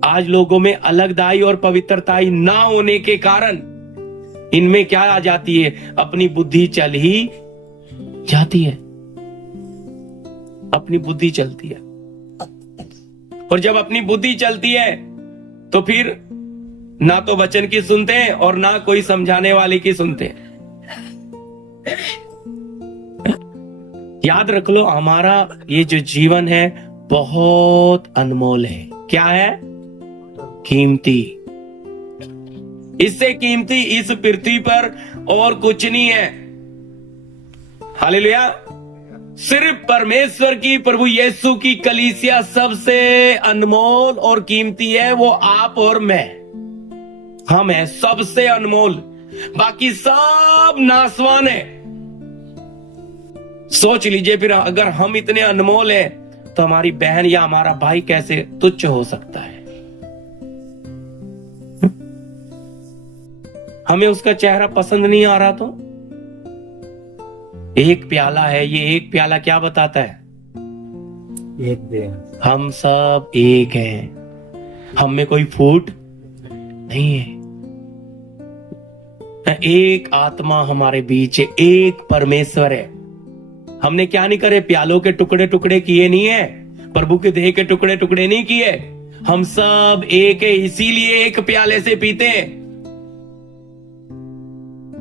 आज लोगों में अलगदाई और पवित्रताई ना होने के कारण इनमें क्या आ जाती है, अपनी बुद्धि चल ही जाती है, अपनी बुद्धि चलती है। और जब अपनी बुद्धि चलती है तो फिर ना तो वचन की सुनते हैं और ना कोई समझाने वाले की सुनते हैं। याद रख लो, हमारा ये जो जीवन है बहुत अनमोल है। क्या है? कीमती। इससे कीमती इस पृथ्वी पर और कुछ नहीं है। हालेलुया। सिर्फ परमेश्वर की, प्रभु यीशु की कलीसिया सबसे अनमोल और कीमती है। वो आप और मैं, हम है सबसे अनमोल, बाकी सब नासवान है। सोच लीजिए फिर, अगर हम इतने अनमोल हैं तो हमारी बहन या हमारा भाई कैसे तुच्छ हो सकता है? हमें उसका चेहरा पसंद नहीं आ रहा तो एक प्याला है, ये एक प्याला क्या बताता है? एक दे। हम सब एक हैं, हम में कोई फूट नहीं है। एक आत्मा हमारे बीच है, एक परमेश्वर है। हमने क्या नहीं करे? प्यालों के टुकड़े टुकड़े किए नहीं है, प्रभु के देह के टुकड़े टुकड़े नहीं किए। हम सब एक है, इसीलिए एक प्याले से पीते हैं।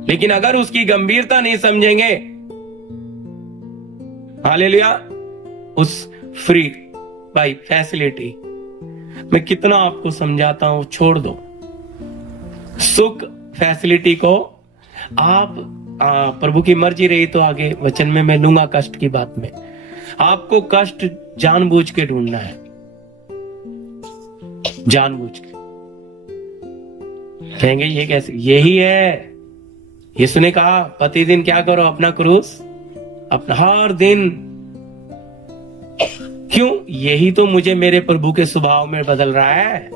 लेकिन अगर उसकी गंभीरता नहीं समझेंगे, हालेलुया, उस फ्री बाई फैसिलिटी, मैं कितना आपको समझाता हूं, छोड़ दो सुख फैसिलिटी को। आप प्रभु की मर्जी रही तो आगे वचन में मैं लूंगा कष्ट की बात में। आपको कष्ट जानबूझ के ढूंढना है, जानबूझ के। कहेंगे ये कैसे? यही है, यीशु ने कहा प्रतिदिन क्या करो? अपना क्रूस अपना हर दिन। क्यों? यही तो मुझे मेरे प्रभु के स्वभाव में बदल रहा है।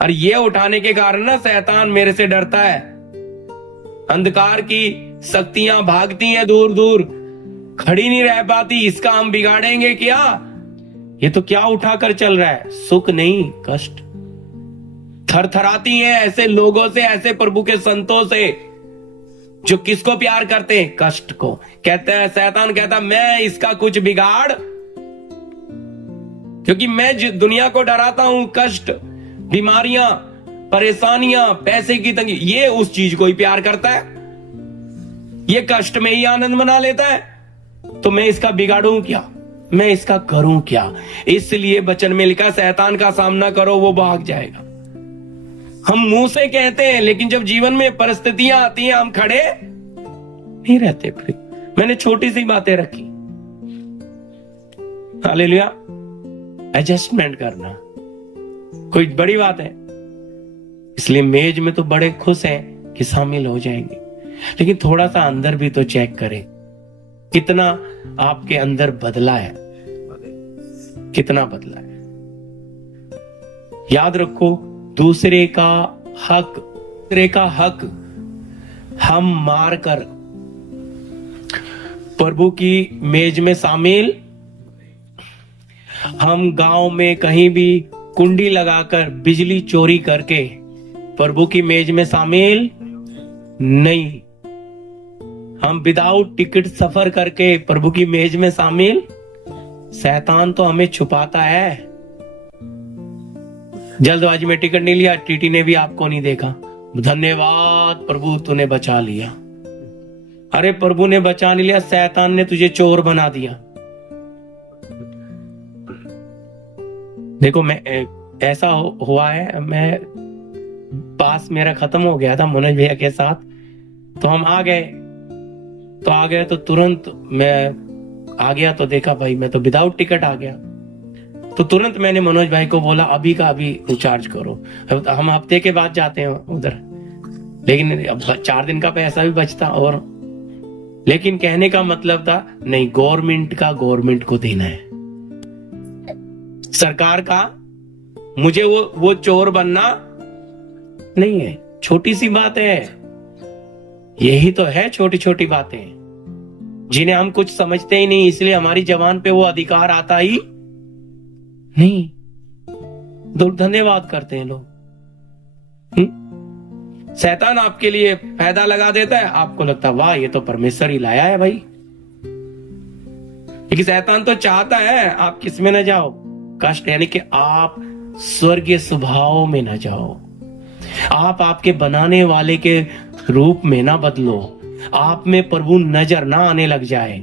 और ये उठाने के कारण ना शैतान मेरे से डरता है। अंधकार की शक्तियां भागती हैं दूर दूर, खड़ी नहीं रह पाती। इसका हम बिगाड़ेंगे क्या? ये तो क्या उठाकर चल रहा है? सुख नहीं, कष्ट। थरथराती हैं ऐसे लोगों से, ऐसे प्रभु के संतों से जो किसको प्यार करते हैं? कष्ट को। कहते हैं, शैतान कहता मैं इसका कुछ बिगाड़, क्योंकि मैं दुनिया को डराता हूं। कष्ट, बीमारियां, परेशानियां, पैसे की तंगी, ये उस चीज को ही प्यार करता है। ये कष्ट में ही आनंद मना लेता है। तो मैं इसका बिगाड़ूं क्या? मैं इसका करूं क्या? इसलिए वचन में लिखा, शैतान का सामना करो, वो भाग जाएगा। हम मुंह से कहते हैं, लेकिन जब जीवन में परिस्थितियां आती हैं हम खड़े नहीं रहते। फिर मैंने छोटी सी बातें रखी, हालेलुया, एडजस्टमेंट करना कोई बड़ी बात है। इसलिए मेज में तो बड़े खुश हैं कि शामिल हो जाएंगे, लेकिन थोड़ा सा अंदर भी तो चेक करें कितना आपके अंदर बदला है, कितना बदला है। याद रखो, दूसरे का हक हम मारकर प्रभु की मेज में शामिल, हम गांव में कहीं भी कुंडी लगाकर बिजली चोरी करके प्रभु की मेज में शामिल नहीं। हम विदाउट टिकट सफर करके प्रभु की मेज में शामिल। शैतान तो हमें छुपाता है। जल्दबाजी में टिकट नहीं लिया, टीटी ने भी आपको नहीं देखा, धन्यवाद प्रभु तूने बचा लिया। अरे प्रभु ने बचा नहीं लिया, शैतान ने तुझे चोर बना दिया। देखो, मैं ऐसा हुआ है, मैं पास मेरा खत्म हो गया था मनोज भैया के साथ, तो हम आ गए तो तुरंत मैं आ गया तो देखा भाई मैं तो विदाउट टिकट आ गया। तो तुरंत मैंने मनोज भाई को बोला अभी का अभी रिचार्ज करो। हम हफ्ते के बाद जाते हैं उधर, लेकिन अब 4 दिन का पैसा भी बचता। और लेकिन कहने का मतलब था नहीं, गवर्नमेंट का गवर्नमेंट को देना है, सरकार का मुझे वो चोर बनना नहीं है। छोटी सी बात है, यही तो है छोटी छोटी बातें जिन्हें हम कुछ समझते ही नहीं, इसलिए हमारी जबान पे वो अधिकार आता ही नहीं। धन्यवाद करते हैं लोग। शैतान आपके लिए फायदा लगा देता है, आपको लगता है वाह ये तो परमेश्वर ही लाया है भाई। लेकिन शैतान तो चाहता है आप किस में न जाओ, कष्ट, यानी कि आप स्वर्गीय स्वभाव में ना जाओ, आप आपके बनाने वाले के रूप में ना बदलो, आप में प्रभु नजर ना आने लग जाए,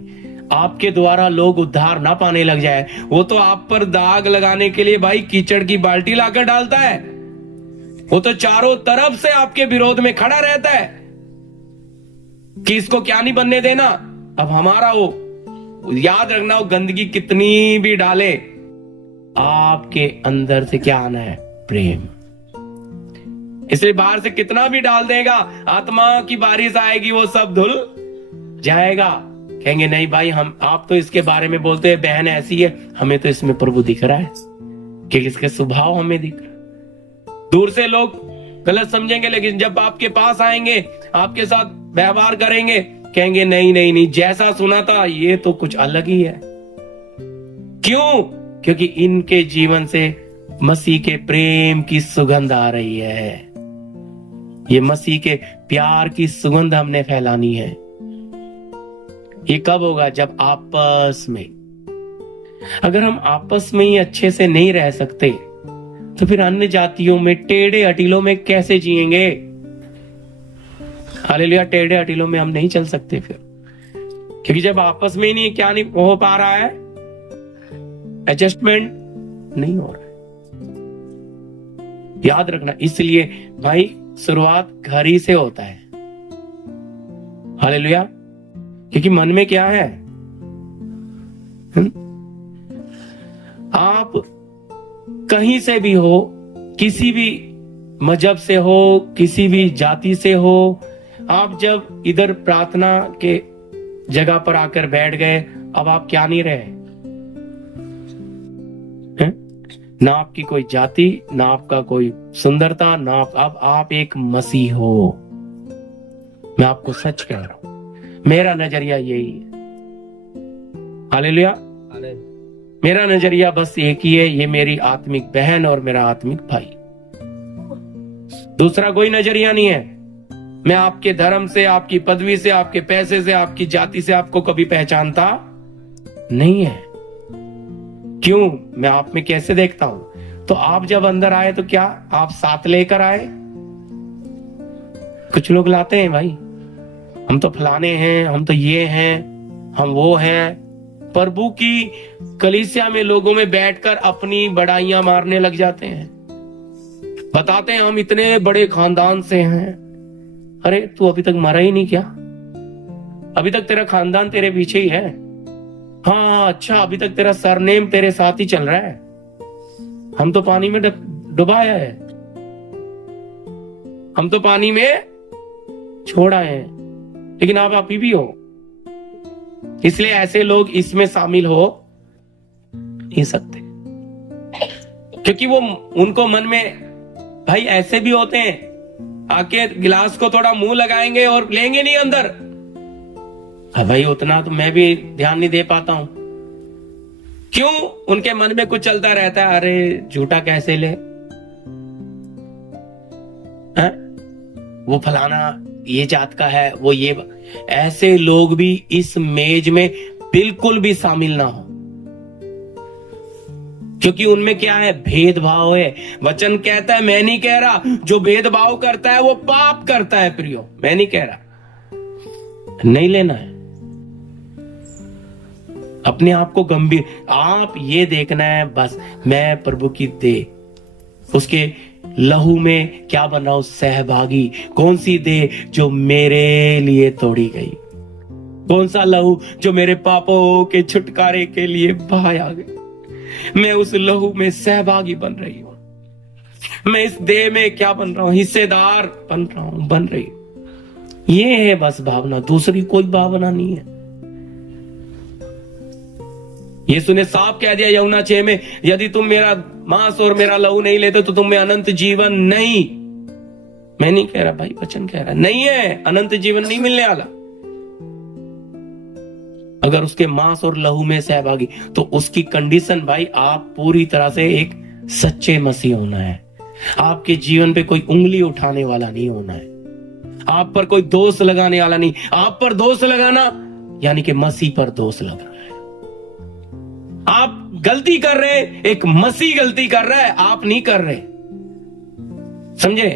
आपके द्वारा लोग उद्धार ना पाने लग जाए। वो तो आप पर दाग लगाने के लिए भाई कीचड़ की बाल्टी लाकर डालता है, वो तो चारों तरफ से आपके विरोध में खड़ा रहता है कि इसको क्या नहीं बनने देना। अब हमारा वो याद रखना, वो गंदगी कितनी भी डाले, आपके अंदर से क्या आना है? प्रेम। इसलिए बाहर से कितना भी डाल देगा, आत्मा की बारिश आएगी, वो सब धुल जाएगा। कहेंगे नहीं भाई, हम आप तो इसके बारे में बोलते हैं बहन ऐसी है, हमें तो इसमें प्रभु दिख रहा है कि इसके स्वभाव हमें दिख रहा है। दूर से लोग गलत समझेंगे, लेकिन जब आपके पास आएंगे, आपके साथ व्यवहार करेंगे, कहेंगे नहीं नहीं नहीं, जैसा सुना था ये तो कुछ अलग ही है। क्यों? क्योंकि इनके जीवन से मसीह के प्रेम की सुगंध आ रही है। ये मसीह के प्यार की सुगंध हमने फैलानी है। ये कब होगा? जब आपस में, अगर हम आपस में ही अच्छे से नहीं रह सकते तो फिर अन्य जातियों में, टेढ़े अटीलों में कैसे जिएंगे? हालेलुया। टेढ़े अटीलों में हम नहीं चल सकते फिर, क्योंकि जब आपस में ही नहीं, क्या नहीं हो पा रहा है, एडजस्टमेंट नहीं हो रहा है। याद रखना, इसलिए भाई शुरुआत घर ही से होता है। हालेलुया। क्योंकि मन में क्या है, आप कहीं से भी हो, किसी भी मजहब से हो, किसी भी जाति से हो, आप जब इधर प्रार्थना के जगह पर आकर बैठ गए, अब आप क्या नहीं रहे हैं? ना आपकी कोई जाति, ना आपका कोई सुंदरता, ना अब आप एक मसीह हो। मैं आपको सच कह रहा हूं, मेरा नजरिया यही है। हालेलुया। मेरा नजरिया बस एक ही है, ये मेरी आत्मिक बहन और मेरा आत्मिक भाई, दूसरा कोई नजरिया नहीं है। मैं आपके धर्म से, आपकी पदवी से, आपके पैसे से, आपकी जाति से आपको कभी पहचानता नहीं है। क्यों? मैं आप में कैसे देखता हूं? तो आप जब अंदर आए तो क्या आप साथ लेकर आए? कुछ लोग लाते हैं भाई, हम तो फलाने हैं, हम तो ये हैं, हम वो हैं। प्रभु की कलीसिया में लोगों में बैठकर अपनी बड़ाइयां मारने लग जाते हैं, बताते हैं हम इतने बड़े खानदान से हैं। अरे तू अभी तक मरा ही नहीं क्या? अभी तक तेरा खानदान तेरे पीछे ही है। हाँ अच्छा, अभी तक तेरा सरनेम तेरे साथ ही चल रहा है। हम तो पानी में डुबाया है, हम तो पानी में छोड़ा है, लेकिन आप अभी भी हो। इसलिए ऐसे लोग इसमें शामिल हो नहीं सकते, क्योंकि वो उनको मन में भाई ऐसे भी होते हैं, आके गिलास को थोड़ा मुंह लगाएंगे और लेंगे नहीं अंदर। भाई उतना तो मैं भी ध्यान नहीं दे पाता हूं। क्यों? उनके मन में कुछ चलता रहता है, अरे झूठा कैसे ले, वो फलाना ये जात का है, वो ये। ऐसे लोग भी इस मेज में बिल्कुल भी शामिल ना हो, क्योंकि उनमें क्या है? भेदभाव है। वचन कहता है, मैं नहीं कह रहा, जो भेदभाव करता है वो पाप करता है। प्रियो, मैं नहीं कह रहा, नहीं लेना है। अपने आप को गंभीर, आप ये देखना है बस, मैं प्रभु की देह, उसके लहू में क्या बन रहा हूं? सहभागी। कौन सी देह? जो मेरे लिए तोड़ी गई। कौन सा लहू? जो मेरे पापों के छुटकारे के लिए बहाया गया। मैं उस लहू में सहभागी बन रही हूं। मैं इस देह में क्या बन रहा हूं? हिस्सेदार बन रहा हूं, बन रही हूं। ये है बस भावना, दूसरी कोई भावना नहीं है। यीशु ने साफ कह दिया यूहन्ना 6 में, यदि तुम मेरा मांस और मेरा लहू नहीं लेते तो तुम्हें अनंत जीवन नहीं। मैं नहीं कह रहा भाई, वचन कह रहा नहीं है, अनंत जीवन नहीं मिलने वाला। अगर उसके मांस और लहू में सहभागी, तो उसकी कंडीशन भाई, आप पूरी तरह से एक सच्चे मसीह होना है। आपके जीवन पे कोई उंगली उठाने वाला नहीं होना है, आप पर कोई दोष लगाने वाला नहीं। आप पर दोष लगाना यानी कि मसीह पर दोष लगाना है। आप गलती कर रहे, एक मसीह गलती कर रहा है, आप नहीं कर रहे। समझे?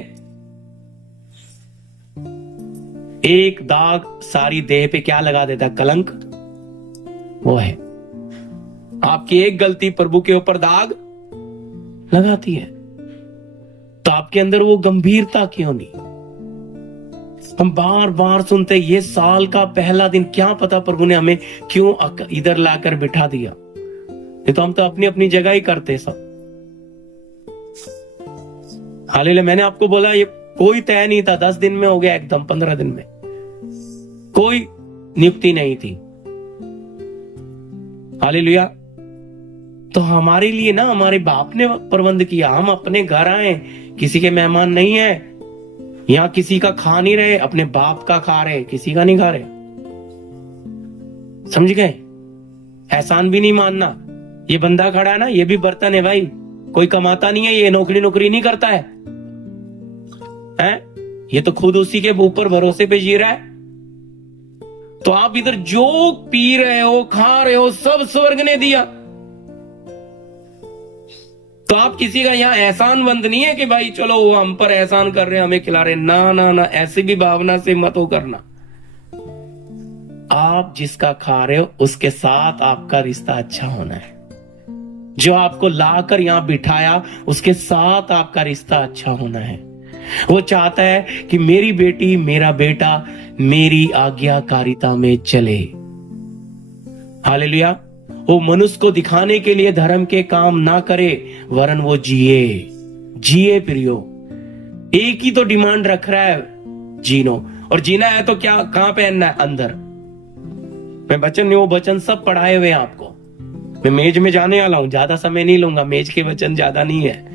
एक दाग सारी देह पे क्या लगा देता है? कलंक। वो है आपकी एक गलती प्रभु के ऊपर दाग लगाती है। तो आपके अंदर वो गंभीरता क्यों नहीं? हम बार बार सुनते ये साल का पहला दिन, क्या पता प्रभु ने हमें क्यों इधर लाकर बिठा दिया। ये तो हम तो अपनी अपनी जगह ही करते सब। हालेलुया। मैंने आपको बोला ये कोई तय नहीं था, 10 दिन में हो गया एकदम, 15 दिन में कोई नियुक्ति नहीं थी। हालेलुया। तो हमारे लिए ना हमारे बाप ने प्रबंध किया। हम अपने घर आए, किसी के मेहमान नहीं है, यहां किसी का खा नहीं रहे, अपने बाप का खा रहे, किसी का नहीं खा रहे। समझ गए? एहसान भी नहीं मानना। ये बंदा खड़ा है ना, ये भी बर्तन है भाई, कोई कमाता नहीं है, ये नौकरी नहीं करता है, ये तो खुद उसी के ऊपर भरोसे पे जी रहा है। तो आप इधर जो पी रहे हो, खा रहे हो, सब स्वर्ग ने दिया। तो आप किसी का यहां एहसान बंद नहीं है कि भाई चलो वो हम पर एहसान कर रहे हैं, हमें खिला रहे हैं। ना ना ना, ऐसी भी भावना से मत हो करना। आप जिसका खा रहे हो उसके साथ आपका रिश्ता अच्छा होना है। जो आपको लाकर यहां बिठाया उसके साथ आपका रिश्ता अच्छा होना है। वो चाहता है कि मेरी बेटी, मेरा बेटा मेरी आज्ञाकारिता में चले। हालेलुया। वो मनुष्य को दिखाने के लिए धर्म के काम ना करे, वरन वो जिए प्रियो। एक ही तो डिमांड रख रहा है, जीनो। और जीना है तो क्या, कहां पहनना है? अंदर। मैं वचन नहीं, वो वचन सब पढ़ाए हुए हैं आपको। मैं मेज में जाने वाला हूं, ज्यादा समय नहीं लूंगा, मेज के वचन ज्यादा नहीं है,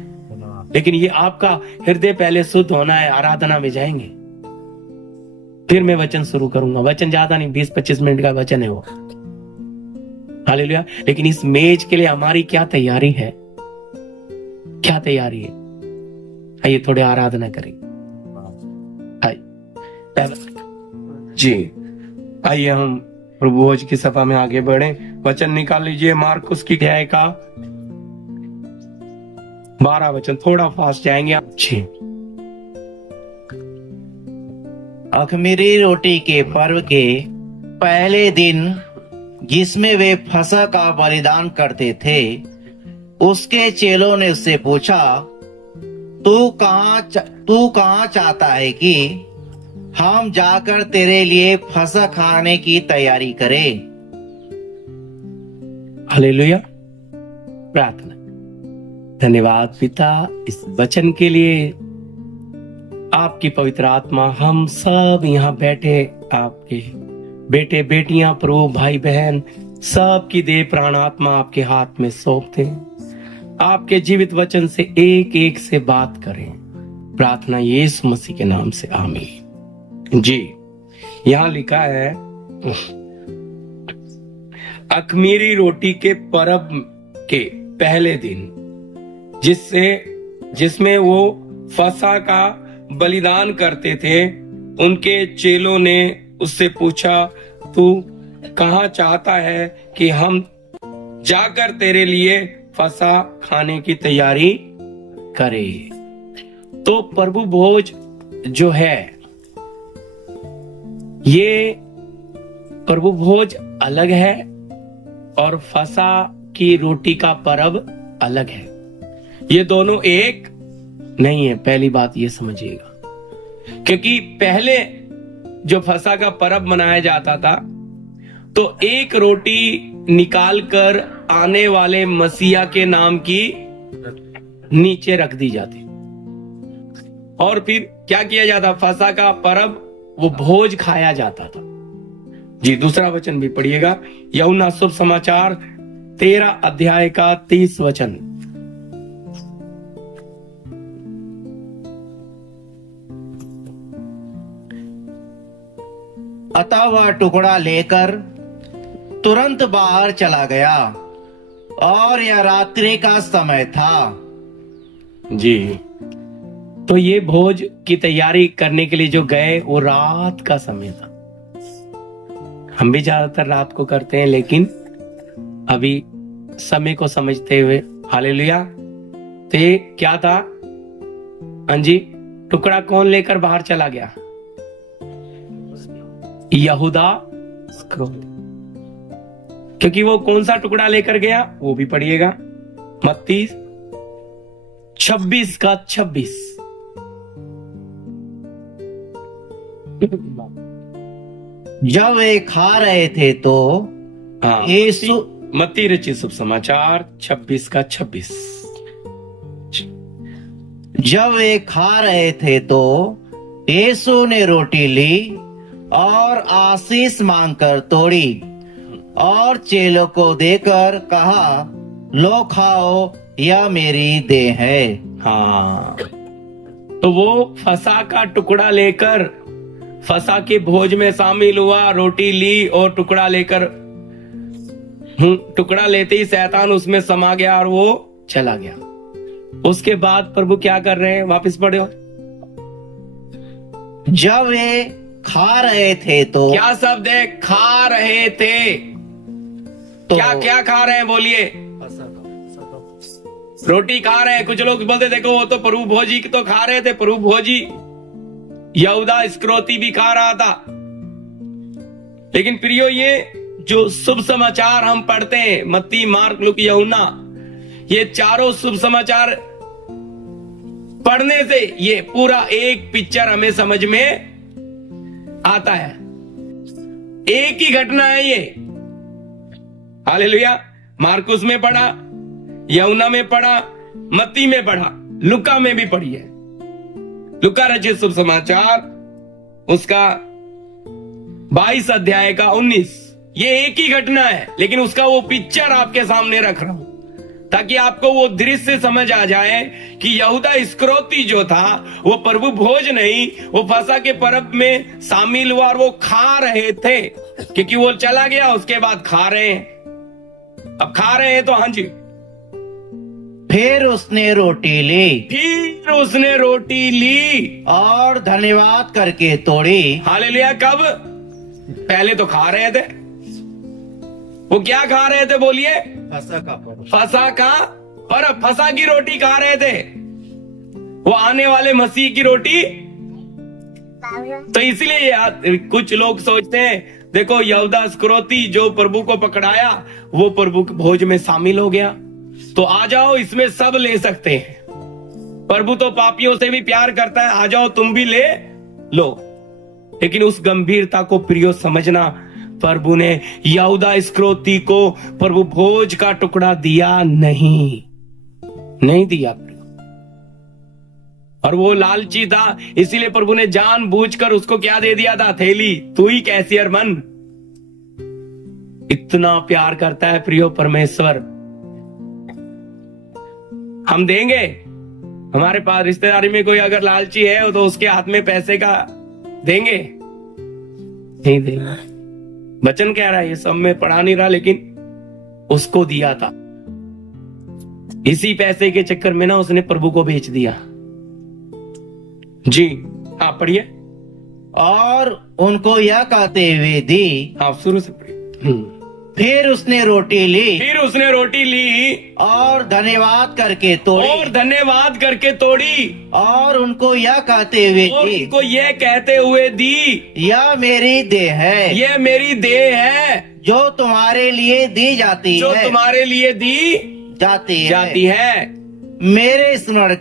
लेकिन ये आपका हृदय पहले शुद्ध होना है। आराधना में जाएंगे, फिर मैं वचन शुरू करूंगा। वचन ज्यादा नहीं, 20-25 मिनट का वचन है वो। हालेलुया। लेकिन इस मेज के लिए हमारी क्या तैयारी है? क्या तैयारी है? आइए थोड़े आराधना करेंगे। जी आइए हम प्रभु भोज की सभा में आगे बढ़े। वचन निकाल लीजिए मार्कुस की अध्याय का 12 वचन। थोड़ा फास्ट जाएंगे आप। जी। अख़मीरी रोटी के पर्व के पहले दिन, जिसमें वे फसह का बलिदान करते थे, उसके चेलों ने उससे पूछा, तू कहाँ चाहता है कि हम जाकर तेरे लिए फसह खाने की तैयारी करें? हालेलुया। प्रार्थना। धन्यवाद पिता इस वचन के लिए। आपकी पवित्र आत्मा हम सब यहाँ बैठे, आपके बेटे बेटियां, प्रभु भाई बहन, सब की देह प्राण आत्मा आपके हाथ में सौंपते हैं। आपके जीवित वचन से एक एक से बात करें। प्रार्थना यीशु मसीह के नाम से, आमीन। जी। यहां लिखा है अख़मीरी रोटी के पर्व के पहले दिन, जिसमें वो फसह का बलिदान करते थे, उनके चेलों ने उससे पूछा, तू कहाँ चाहता है कि हम जाकर तेरे लिए फसह खाने की तैयारी करें? तो प्रभु भोज जो है, ये प्रभु भोज अलग है और फसह की रोटी का पर्व अलग है। ये दोनों एक नहीं है। पहली बात ये समझिएगा, क्योंकि पहले जो फसह का पर्व मनाया जाता था तो एक रोटी निकालकर आने वाले मसीहा के नाम की नीचे रख दी जाती, और फिर क्या किया जाता? फसह का पर्व वो भोज खाया जाता था। जी। दूसरा वचन भी पढ़िएगा, यूहन्ना शुभ समाचार 13 अध्याय का 30 वचन। अतः वह टुकड़ा लेकर तुरंत बाहर चला गया, और यह रात्रि का समय था। जी। तो ये भोज की तैयारी करने के लिए जो गए, वो रात का समय था। हम भी ज्यादातर रात को करते हैं, लेकिन अभी समय को समझते हुए। हालेलुया। तो ये क्या था? हाँ जी, टुकड़ा कौन लेकर बाहर चला गया? यहूदा इस्करियोती। क्योंकि वो कौन सा टुकड़ा लेकर गया वो भी पढ़िएगा, मत्ती 26 का 26। जब वे खा रहे थे तो हाँ, यीशु मत्ती रचित शुभ समाचार 26 का 26। जब वे खा रहे थे तो यीशु ने रोटी ली और आशीष मांगकर तोड़ी और चेलों को देकर कहा, लो खाओ, यह मेरी देह है। हाँ, तो वो फसा का टुकड़ा लेकर फसा के भोज में शामिल हुआ, रोटी ली और टुकड़ा लेकर टुकड़ा लेते ही शैतान उसमें समा गया और वो चला गया। उसके बाद प्रभु क्या कर रहे हैं? वापस पढ़ो। जब वे खा रहे थे तो क्या शब्द है? खा रहे थे। तो क्या क्या खा रहे हैं? बोलिए। रोटी खा रहे हैं। कुछ लोग बोलते देखो वो तो प्रभु भोजी तो खा रहे थे। प्रभु भोजी यहूदा इस्करियोती भी खा रहा था। लेकिन प्रियो, ये जो शुभ समाचार हम पढ़ते हैं, मत्ती, मार्क, लूका, यूहन्ना, ये चारों शुभ समाचार पढ़ने से ये पूरा एक पिक्चर हमें समझ में आता है। एक ही घटना है ये। हालेलुया। मार्कुस में पढ़ा, यूहन्ना में पढ़ा, मत्ती में पढ़ा, लूका में भी पढ़ी है। लूका रचित शुभ समाचार उसका 22 अध्याय का 19। ये एक ही घटना है, लेकिन उसका वो पिक्चर आपके सामने रख रहा हूं ताकि आपको वो दृश्य समझ आ जाए कि यहूदा इस्करियोती जो था वो प्रभु भोज नहीं, वो फसह के पर्व में शामिल हुआ और वो खा रहे थे, क्योंकि वो चला गया, उसके बाद खा रहे हैं। अब खा रहे हैं तो हाँ जी। फिर उसने रोटी ली और धन्यवाद करके तोड़ी। हालेलुया। कब? पहले तो खा रहे थे। वो क्या खा रहे थे? बोलिए। फसह का पर्व, फसह की रोटी खा रहे थे। वो आने वाले मसीह की रोटी। तो इसलिए कुछ लोग सोचते हैं देखो यहूदा इस्करियोती जो प्रभु को पकड़ाया वो प्रभु के भोज में शामिल हो गया, तो आ जाओ इसमें सब ले सकते हैं। प्रभु तो पापियों से भी प्यार करता है, आ जाओ तुम भी ले लो। लेकिन उस गंभीरता को प्रियो समझना, प्रभु ने यहूदा इस्करियोती को प्रभु भोज का टुकड़ा दिया नहीं दिया। और वो लालची था, इसीलिए प्रभु ने जानबूझकर उसको क्या दे दिया था? थैली। तू ही कैशियर बन। इतना प्यार करता है प्रियो परमेश्वर। हम देंगे। हमारे पास रिश्तेदारी में कोई अगर लालची है तो उसके हाथ में पैसे का देंगे? नहीं देंगे। वचन कह रहा है, ये सब में पढ़ा नहीं रहा, लेकिन उसको दिया था। इसी पैसे के चक्कर में ना उसने प्रभु को बेच दिया। जी हाँ, पढ़िए। और उनको यह कहते हुए दी। हाँ, शुरू से पढ़िए। फिर उसने रोटी ली और धन्यवाद करके तोड़ी और उनको यह कहते हुए दी, यह मेरी देह है, जो तुम्हारे लिए दी जाती है, मेरे स्मरण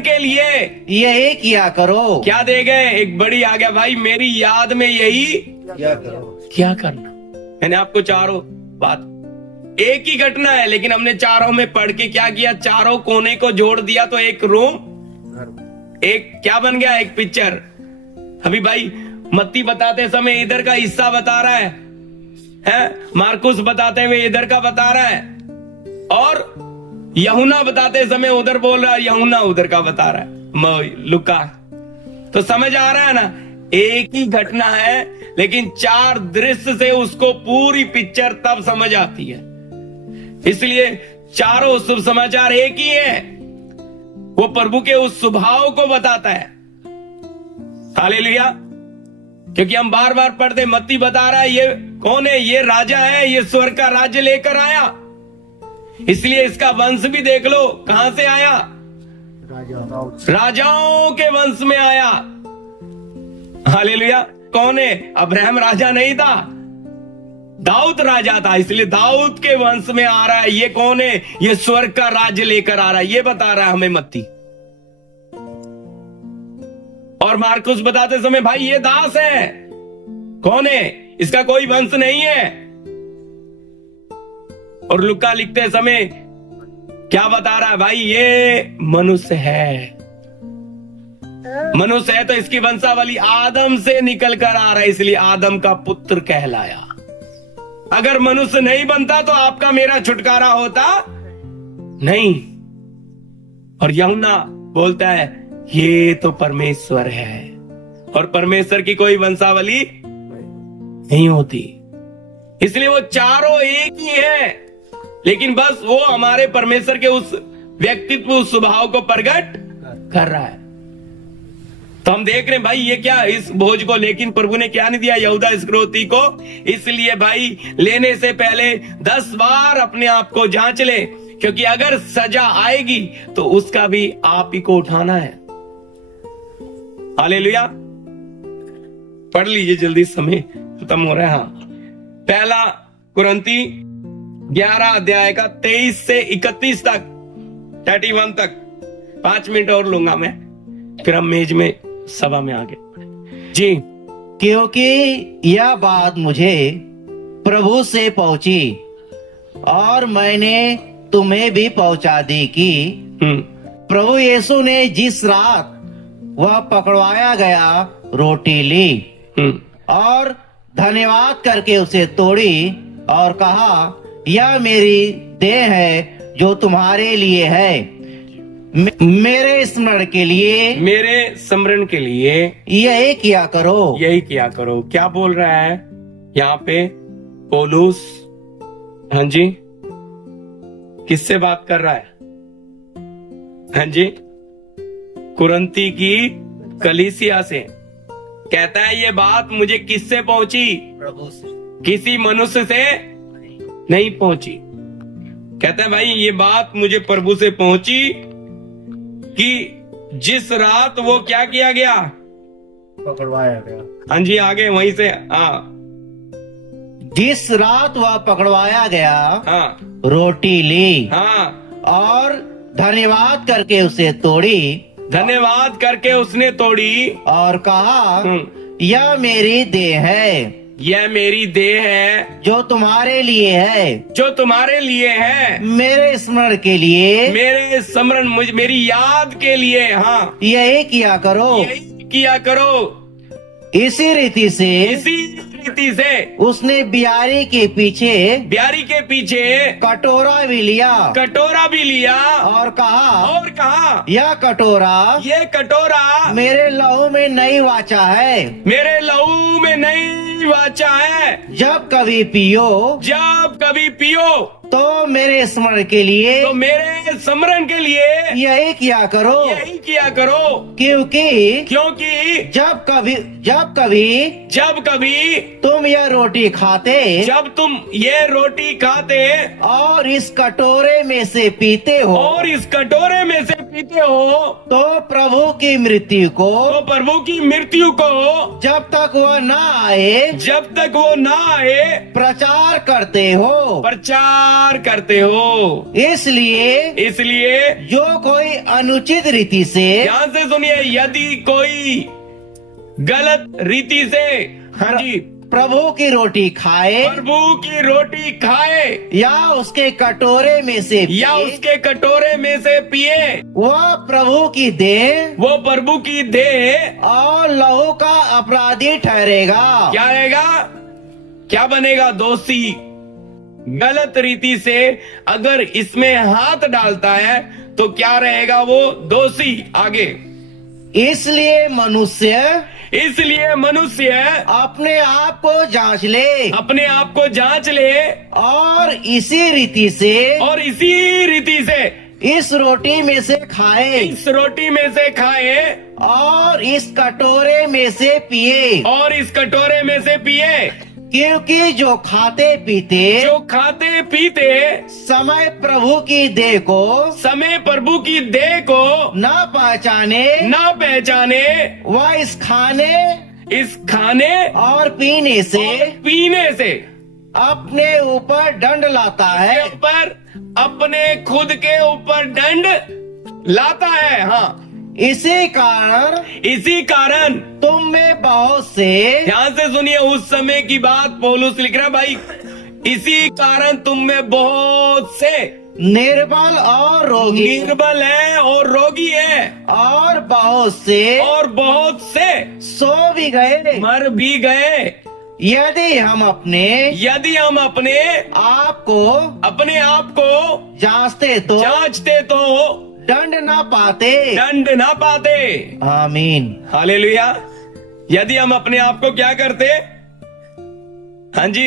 के लिए यही किया करो। क्या दे गए? एक बड़ी आ गया भाई, मेरी याद में यही क्या करना। मैंने आपको चारों बात, एक ही घटना है लेकिन हमने चारों में पढ़ के क्या किया? चारों कोने को जोड़ दिया तो एक रूम, एक क्या बन गया? एक पिक्चर। अभी भाई मत्ती बताते समय इधर का हिस्सा बता रहा है, मार्कुस बताते हुए इधर का बता रहा है, और यूहन्ना बताते समय उधर बोल रहा है, यूहन्ना उधर का बता रहा है, लूका। तो समझ आ रहा है ना? एक ही घटना है लेकिन चार दृश्य से उसको पूरी पिक्चर तब समझ आती है। इसलिए चारों शुभ समाचार एक ही है। वो प्रभु के उस स्वभाव को बताता है। हालेलुया। क्योंकि हम बार बार पढ़ते, मत्ती बता रहा है ये कौन है? ये राजा है, ये स्वर्ग का राज्य लेकर आया। इसलिए इसका वंश भी देख लो कहां से आया, राजाओं के वंश में आया। हालेलुया। कौन है? अब्राहम राजा नहीं था, दाऊद राजा था, इसलिए दाऊद के वंश में आ रहा है। ये कौन है? ये स्वर्ग का राज्य लेकर आ रहा है। ये बता रहा है हमें मत्ती। और मार्कुस बताते समय भाई ये दास है। कौन है? इसका कोई वंश नहीं है। और लुका लिखते समय क्या बता रहा है? भाई ये मनुष्य है। मनुष्य है तो इसकी वंशावली आदम से निकल कर आ रहा है, इसलिए आदम का पुत्र कहलाया। अगर मनुष्य नहीं बनता तो आपका मेरा छुटकारा होता नहीं। और यूहन्ना बोलता है ये तो परमेश्वर है, और परमेश्वर की कोई वंशावली नहीं होती। इसलिए वो चारों एक ही है, लेकिन बस वो हमारे परमेश्वर के उस व्यक्तित्व, उस स्वभाव को प्रकट कर रहा है। तो हम देख रहे हैं भाई ये क्या इस भोज को, लेकिन प्रभु ने क्या नहीं दिया यहूदा इस्करियोती को। इसलिए भाई लेने से पहले 10 बार अपने आप को जांच ले, क्योंकि अगर सजा आएगी तो उसका भी आप ही को उठाना है। हालेलुया। पढ़ लीजिए जल्दी, समय खत्म हो रहा है। हाँ, पहला कुरिन्ती 11 अध्याय का 23 से 31 तक, 31 तक 5 मिनट और लूंगा मैं, फिर हम मेज में सभा में आगे जी। क्योंकि यह बात मुझे प्रभु से पहुंची और मैंने तुम्हें भी पहुंचा दी कि प्रभु यीशु ने जिस रात वह पकड़वाया गया रोटी ली और धन्यवाद करके उसे तोड़ी और कहा यह मेरी देह है जो तुम्हारे लिए है, मेरे स्मरण के लिए, मेरे स्मरण के लिए यही किया करो। यही किया करो। क्या बोल रहा है यहाँ पे पौलुस? हाँ जी, किससे बात कर रहा है? हाँ जी, कुरिन्ती की कलीसिया से। कहता है ये बात मुझे किससे पहुंची? प्रभु से, किसी मनुष्य से नहीं पहुंची। कहता है भाई ये बात मुझे प्रभु से पहुंची कि जिस रात वो क्या किया गया? पकड़वाया गया। हाँ जी, आगे वहीं से। हाँ, जिस रात वह पकड़वाया गया हाँ, रोटी ली हाँ, और धन्यवाद करके उसे तोड़ी, धन्यवाद करके उसने तोड़ी और कहा यह मेरी देह है, यह मेरी देह है जो तुम्हारे लिए है, जो तुम्हारे लिए है, मेरे स्मरण के लिए, मेरे स्मरण, मेरी याद के लिए। हाँ, यही किया करो। यही किया करो। इसी रीति से, इसी रीति से उसने बियारी के पीछे, ब्यारी के पीछे कटोरा भी लिया, कटोरा भी लिया और कहा यह कटोरा मेरे लहू में नई वाचा है, मेरे लहू में नई वाचा है। जब कभी पियो तो मेरे स्मरण के लिए, तो मेरे स्मरण के लिए यही किया करो। यही किया करो। क्योंकि जब कभी तुम यह रोटी खाते, जब तुम ये रोटी खाते और इस कटोरे में से पीते हो, तो प्रभु की मृत्यु को, जब तक वह ना आए, प्रचार करते हो। इसलिए जो कोई अनुचित रीति से, ध्यान से सुनिए, यदि कोई गलत रीति से, हाँ जी, प्रभु की रोटी खाए या उसके कटोरे में से पिए, वह प्रभु की देह और लहू का अपराधी ठहरेगा। क्या रहेगा? क्या बनेगा? दोषी। गलत रीति से अगर इसमें हाथ डालता है तो क्या रहेगा? वो दोषी। आगे, इसलिए मनुष्य अपने आप को जांच ले और इसी रीति से इस रोटी में से खाए और इस कटोरे में से पिए। क्योंकि जो खाते पीते समय प्रभु की देह को न पहचाने वह इस खाने और पीने से अपने ऊपर दंड लाता है। अपने खुद के ऊपर दंड लाता है। हाँ, इसी कारण तुम में बहुत से, ध्यान से सुनिए, उस समय की बात पौलुस लिख रहा है भाई। इसी कारण तुम में बहुत से निर्बल है और रोगी है, और बहुत से सो भी गए, मर भी गए। यदि हम अपने आप को जांचते तो दंड ना पाते। आमीन। हालेलुया। यदि हम अपने आप को क्या करते? हाँ जी,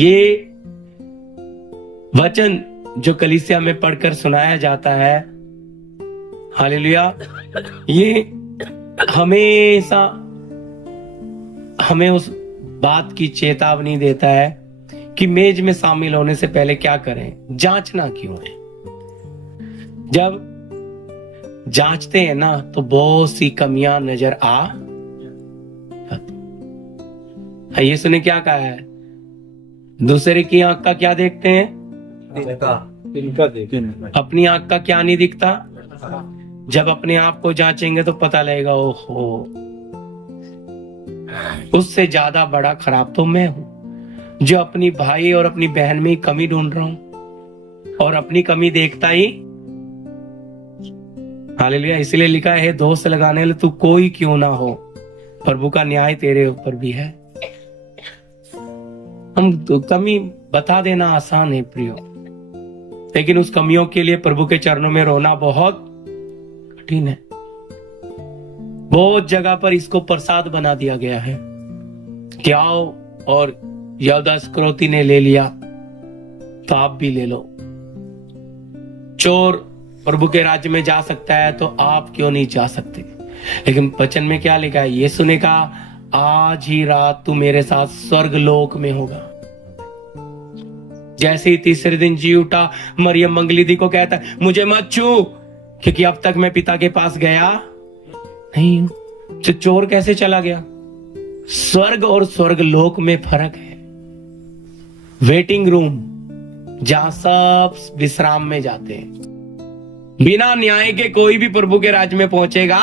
ये वचन जो कलीसिया में पढ़कर सुनाया जाता है, हालेलुया, ये हमेशा हमें उस बात की चेतावनी देता है कि मेज में शामिल होने से पहले क्या करें, जांचना क्यों है। जब जांचते हैं ना तो बहुत सी कमियां नजर आ। यीशु ने क्या कहा है? दूसरे की आंख का क्या देखते हैं? अपनी आंख का क्या नहीं दिखता? जब अपने आप को जांचेंगे तो पता लगेगा, ओहो, उससे ज्यादा बड़ा खराब तो मैं हूं, जो अपनी भाई और अपनी बहन में ही कमी ढूंढ रहा हूं और अपनी कमी देखता ही। हालेलुया। इसलिए लिखा है, दोष लगाने वाले तू कोई क्यों ना हो, प्रभु का न्याय तेरे ऊपर भी है। हम तो कमी बता देना आसान है प्रियो, लेकिन उस कमियों के लिए प्रभु के चरणों में रोना बहुत कठिन है। बहुत जगह पर इसको प्रसाद बना दिया गया है कि आओ, और यहूदा इस्करियोती ने ले लिया तो आप भी ले लो। चोर प्रभु के राज्य में जा सकता है तो आप क्यों नहीं जा सकते? लेकिन वचन में क्या लिखा है? यीशु ने कहा, आज ही रात तू मेरे साथ स्वर्ग लोक में होगा। जैसे ही तीसरे दिन जी उठा, मरियम मंगलीदी को कहता है, मुझे मत छू, क्योंकि अब तक मैं पिता के पास गया नहीं। तो चोर कैसे चला गया? स्वर्ग और स्वर्ग लोक में फर्क है। वेटिंग रूम, जहां सब विश्राम में जाते हैं। बिना न्याय के कोई भी प्रभु के राज्य में पहुंचेगा।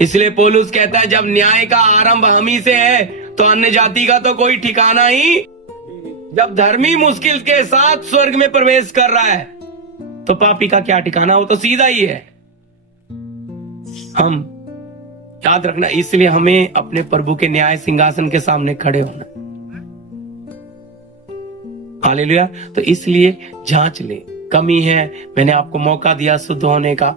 इसलिए पौलुस कहता है, जब न्याय का आरंभ हम ही से है तो अन्य जाति का तो कोई ठिकाना ही। जब धर्मी मुश्किल के साथ स्वर्ग में प्रवेश कर रहा है तो पापी का क्या ठिकाना? वो तो सीधा ही है। हम याद रखना, इसलिए हमें अपने प्रभु के न्याय सिंहासन के सामने खड़े होना। हालेलुया। तो इसलिए जांच ले, कमी है, मैंने आपको मौका दिया शुद्ध होने का।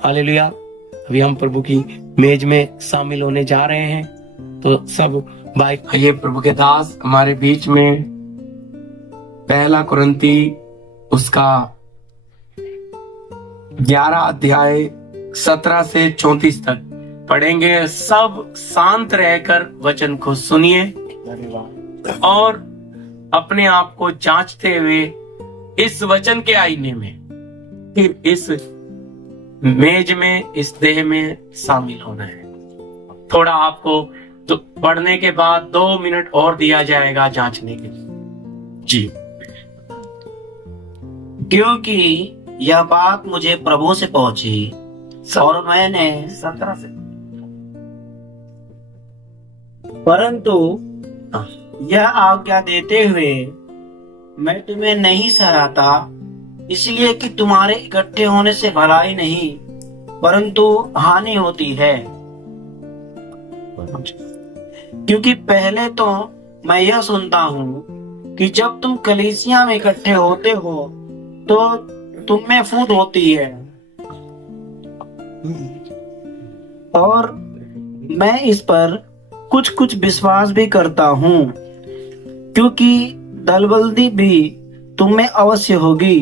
हालेलुया। अभी हम प्रभु की मेज में शामिल होने जा रहे हैं, तो सब भाई, ये प्रभु के दास हमारे बीच में पहला कुरिन्ती उसका 11 अध्याय 17 से 34 तक पढ़ेंगे। सब शांत रहकर वचन को सुनिए और अपने आप को जांचते हुए इस वचन के आईने में फिर इस मेज में, इस देह में शामिल होना है। थोड़ा आपको तो पढ़ने के बाद 2 मिनट और दिया जाएगा जांचने के लिए। जी। क्योंकि यह बात मुझे प्रभु से पहुंची और मैंने 17 से, परंतु यह आज्ञा देते हुए मैं तुम्हें नहीं सराहता, इसलिए कि तुम्हारे इकट्ठे होने से भलाई नहीं परंतु हानि होती है। क्योंकि पहले तो मैं यह सुनता हूँ कि जब तुम कलीसिया में इकट्ठे होते हो तो तुम में फूट होती है, और मैं इस पर कुछ कुछ विश्वास भी करता हूँ, क्योंकि दलबल्दी भी तुम में अवश्य होगी,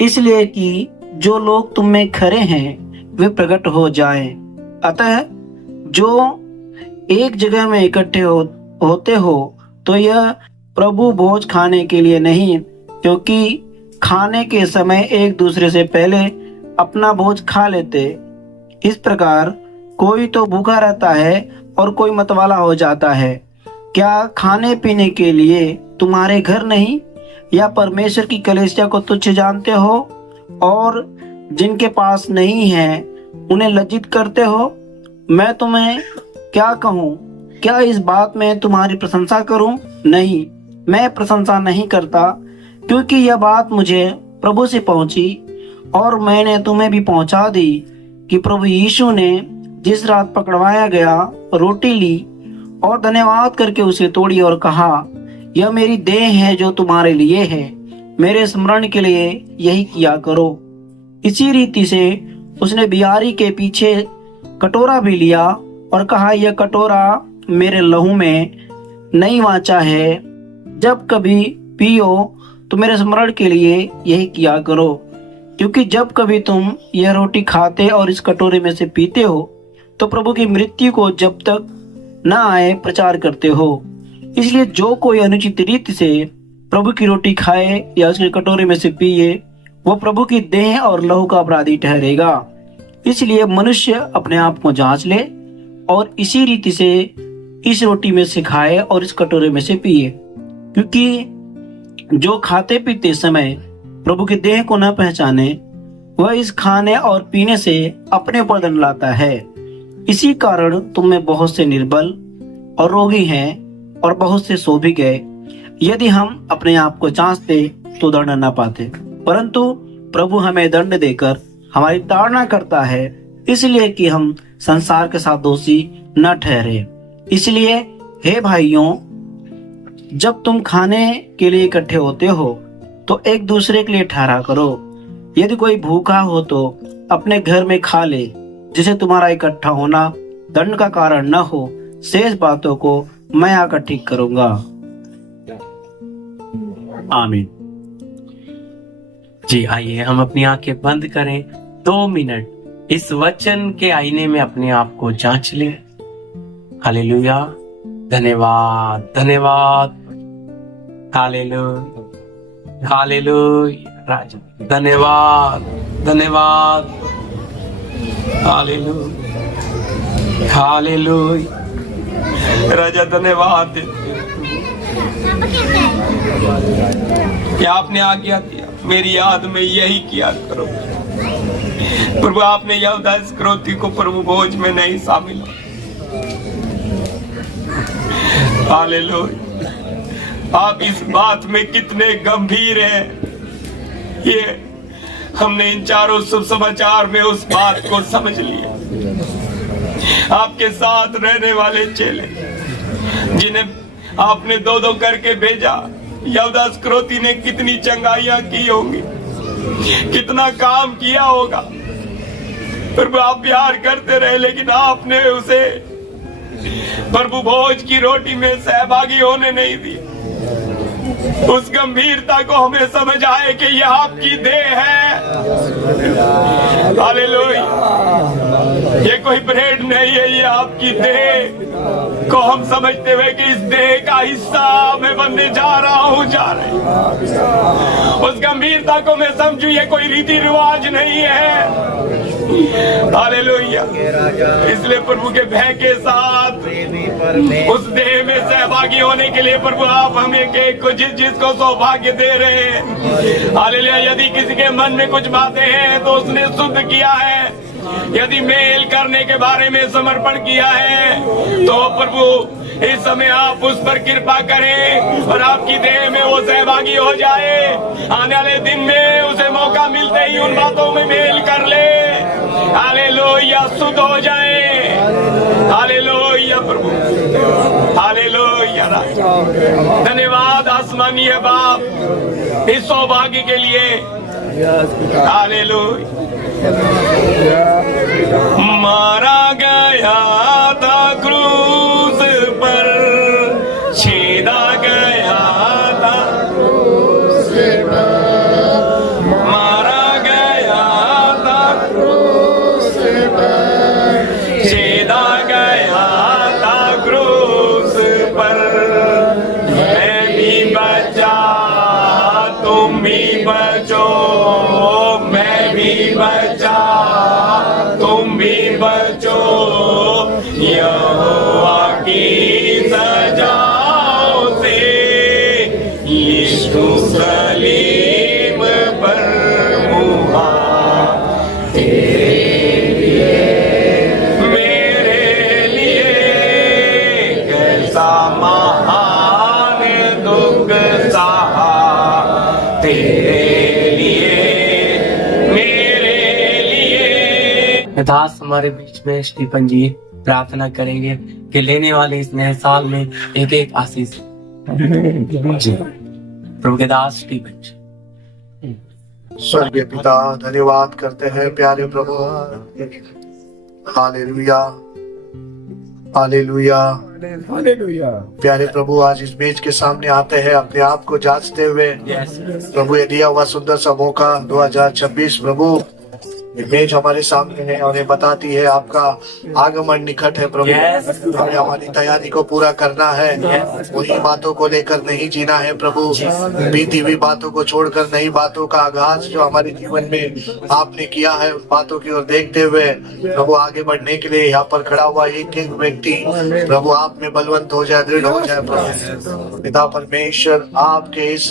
इसलिए कि जो लोग तुम में खरे हैं वे प्रकट हो जाएं। अतः जो एक जगह में इकट्ठे होते हो तो यह प्रभु भोज खाने के लिए नहीं, क्योंकि खाने के समय एक दूसरे से पहले अपना भोज खा लेते। इस प्रकार कोई तो भूखा रहता है और कोई मतवाला हो जाता है। क्या खाने पीने के लिए तुम्हारे घर नहीं, या परमेश्वर की कलीसिया को तुच्छ जानते हो और जिनके पास नहीं है उन्हें लज्जित करते हो? मैं तुम्हें क्या कहूँ? क्या इस बात में तुम्हारी प्रशंसा करूं? नहीं, मैं प्रशंसा नहीं करता, क्योंकि यह बात मुझे प्रभु से पहुंची और मैंने तुम्हें भी पहुंचा दी कि प्रभु यीशु ने जिस रात पकड़वाया गया रोटी ली और धन्यवाद करके उसे तोड़ी और कहा, यह मेरी देह है जो तुम्हारे लिए है, मेरे स्मरण के लिए यही किया करो। इसी रीति से उसने बियारी के पीछे कटोरा भी लिया और कहा, यह कटोरा मेरे लहू में नई वाचा है, जब कभी पियो तो मेरे स्मरण के लिए यही किया करो। क्योंकि जब कभी तुम यह रोटी खाते और इस कटोरे में से पीते हो तो प्रभु की मृत्यु को जब तक न आए प्रचार करते हो। इसलिए जो कोई अनुचित रीति से प्रभु की रोटी खाए या उसके कटोरे में से पिए, वो प्रभु की देह और लहू का अपराधी ठहरेगा। इसलिए मनुष्य अपने आप को जांच ले और इसी रीति से इस रोटी में से खाए और इस कटोरे में से पिए। क्योंकि जो खाते पीते समय प्रभु की देह को न पहचाने, वह इस खाने और पीने से अपने ऊपर दंड लाता है। इसी कारण तुम में बहुत से निर्बल और रोगी हैं और बहुत से सो भी गए। यदि हम अपने आप को जांचते तो दंड न पाते, परंतु प्रभु हमें दंड देकर हमारी ताड़ना करता है, इसलिए कि हम संसार के साथ दोषी न ठहरे। इसलिए हे भाइयों, जब तुम खाने के लिए इकट्ठे होते हो तो एक दूसरे के लिए ठहरा करो। यदि कोई भूखा हो तो अपने घर में खा ले, जिसे तुम्हारा इकट्ठा होना दंड का कारण न हो। शेष बातों को मैं आकर ठीक करूंगा। आमीन। जी, आइए हम अपनी आंखें बंद करें, 2 मिनट इस वचन के आईने में अपने आप को जांच लें। हालेलुया, धन्यवाद धन्यवाद, हालेलुया हालेलुया राजा, धन्यवाद धन्यवाद, हालेलुया हालेलुया राजा, धन्यवाद कि आपने आज्ञा दिया मेरी याद में यही किया करो। प्रभु आपने यहूदा इस्करियोती को प्रभु भोज में नहीं शामिल हो। हालेलुया, आप इस बात में कितने गंभीर हैं, ये हमने इन चारों शुभ समाचार में उस बात को समझ लिया। आपके साथ रहने वाले चेले जिन्हें आपने 2-2 करके भेजा, यहूदा इस्करियोती ने कितनी चंगाइयां की होंगी, कितना काम किया होगा। प्रभु आप प्यार करते रहे, लेकिन आपने उसे प्रभु भोज की रोटी में सहभागी होने नहीं दी। उस गंभीरता को हमें समझ आए कि यह आपकी देह है। हालेलुया, ये कोई ब्रेड नहीं है, ये आपकी देह को हम समझते हुए कि इस देह का हिस्सा मैं बनने जा रहा हूँ, जा रही। उस गंभीरता को मैं समझू, ये कोई रीति रिवाज नहीं है। हालेलुया, इसलिए प्रभु के भय के साथ उस देह में सहभागी होने के लिए प्रभु आप हमें एक को जिसको सौभाग्य दे रहे हैं। हालेलुया, यदि किसी के मन में कुछ बातें हैं तो उसने शुद्ध किया है, यदि मेल करने के बारे में समर्पण किया है तो प्रभु इस समय आप उस पर कृपा करें और आपकी देह में वो सहभागी हो जाए। आने वाले दिन में उसे मौका मिलते ही उन बातों में मेल कर ले। हालेलुया, शुद्ध हो जाए। हालेलुया प्रभु, हालेलुया राजा, धन्यवाद आसमानीय बाप इस सौभाग्य के लिए। हालेलुया, मारा गया था क्रूस पर, छेदा गया था, मारा गया था क्रूस पर, छेदा गया था क्रूस पर। बचा, तुम भी बचो यहोवा की सजाओं से। यीशु सलीम पर हुआ तेरे लिए, मेरे लिए कैसा महान दुख सहा, तेरे लिए, मेरे लिए। दास हमारे बीच में स्टीफन जी प्रार्थना करेंगे कि लेने वाले इस नए साल में एक एक आशीष जी। प्रभु के दास स्टीफन जी। स्वर्गीय पिता, धन्यवाद करते हैं प्यारे प्रभु। हालेलुया, हालेलुया, प्यारे प्रभु, आज इस मेज के सामने आते हैं अपने आप को जांचते हुए। प्रभु ये दिया हुआ सुंदर सा मौका 2026 प्रभु, ये मेज हमारे सामने है और ये बताती है आपका आगमन निकट है प्रभु। हमें हमारी तैयारी को पूरा करना है, उन्हीं बातों को लेकर नहीं जीना है प्रभु। बीती हुई बातों को छोड़कर नई बातों का आगाज जो हमारे जीवन में आपने किया है, उन बातों की ओर देखते हुए प्रभु आगे बढ़ने के लिए यहाँ पर खड़ा हुआ एक एक व्यक्ति प्रभु आप में बलवंत हो जाए, दृढ़ हो जाए प्रभु। पिता परमेश्वर, आपके इस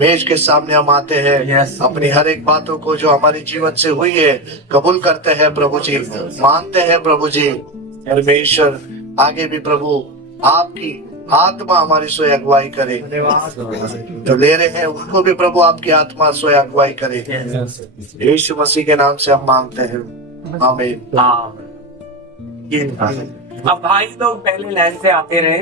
मेज के सामने हम आते हैं, अपनी हर एक बातों को जो हमारे जीवन से हुई है कबूल करते हैं प्रभु जी, मानते हैं प्रभु जी। परमेश्वर, आगे भी प्रभु आपकी आत्मा हमारी स्वयं अगुवाई करे, जो ले रहे हैं उनको भी प्रभु आपकी आत्मा स्वयं अगुवाई करे। यीशु मसीह के नाम से हम मांगते हैं, आमीन। अब भाई लोग पहले लाइन से आते रहे।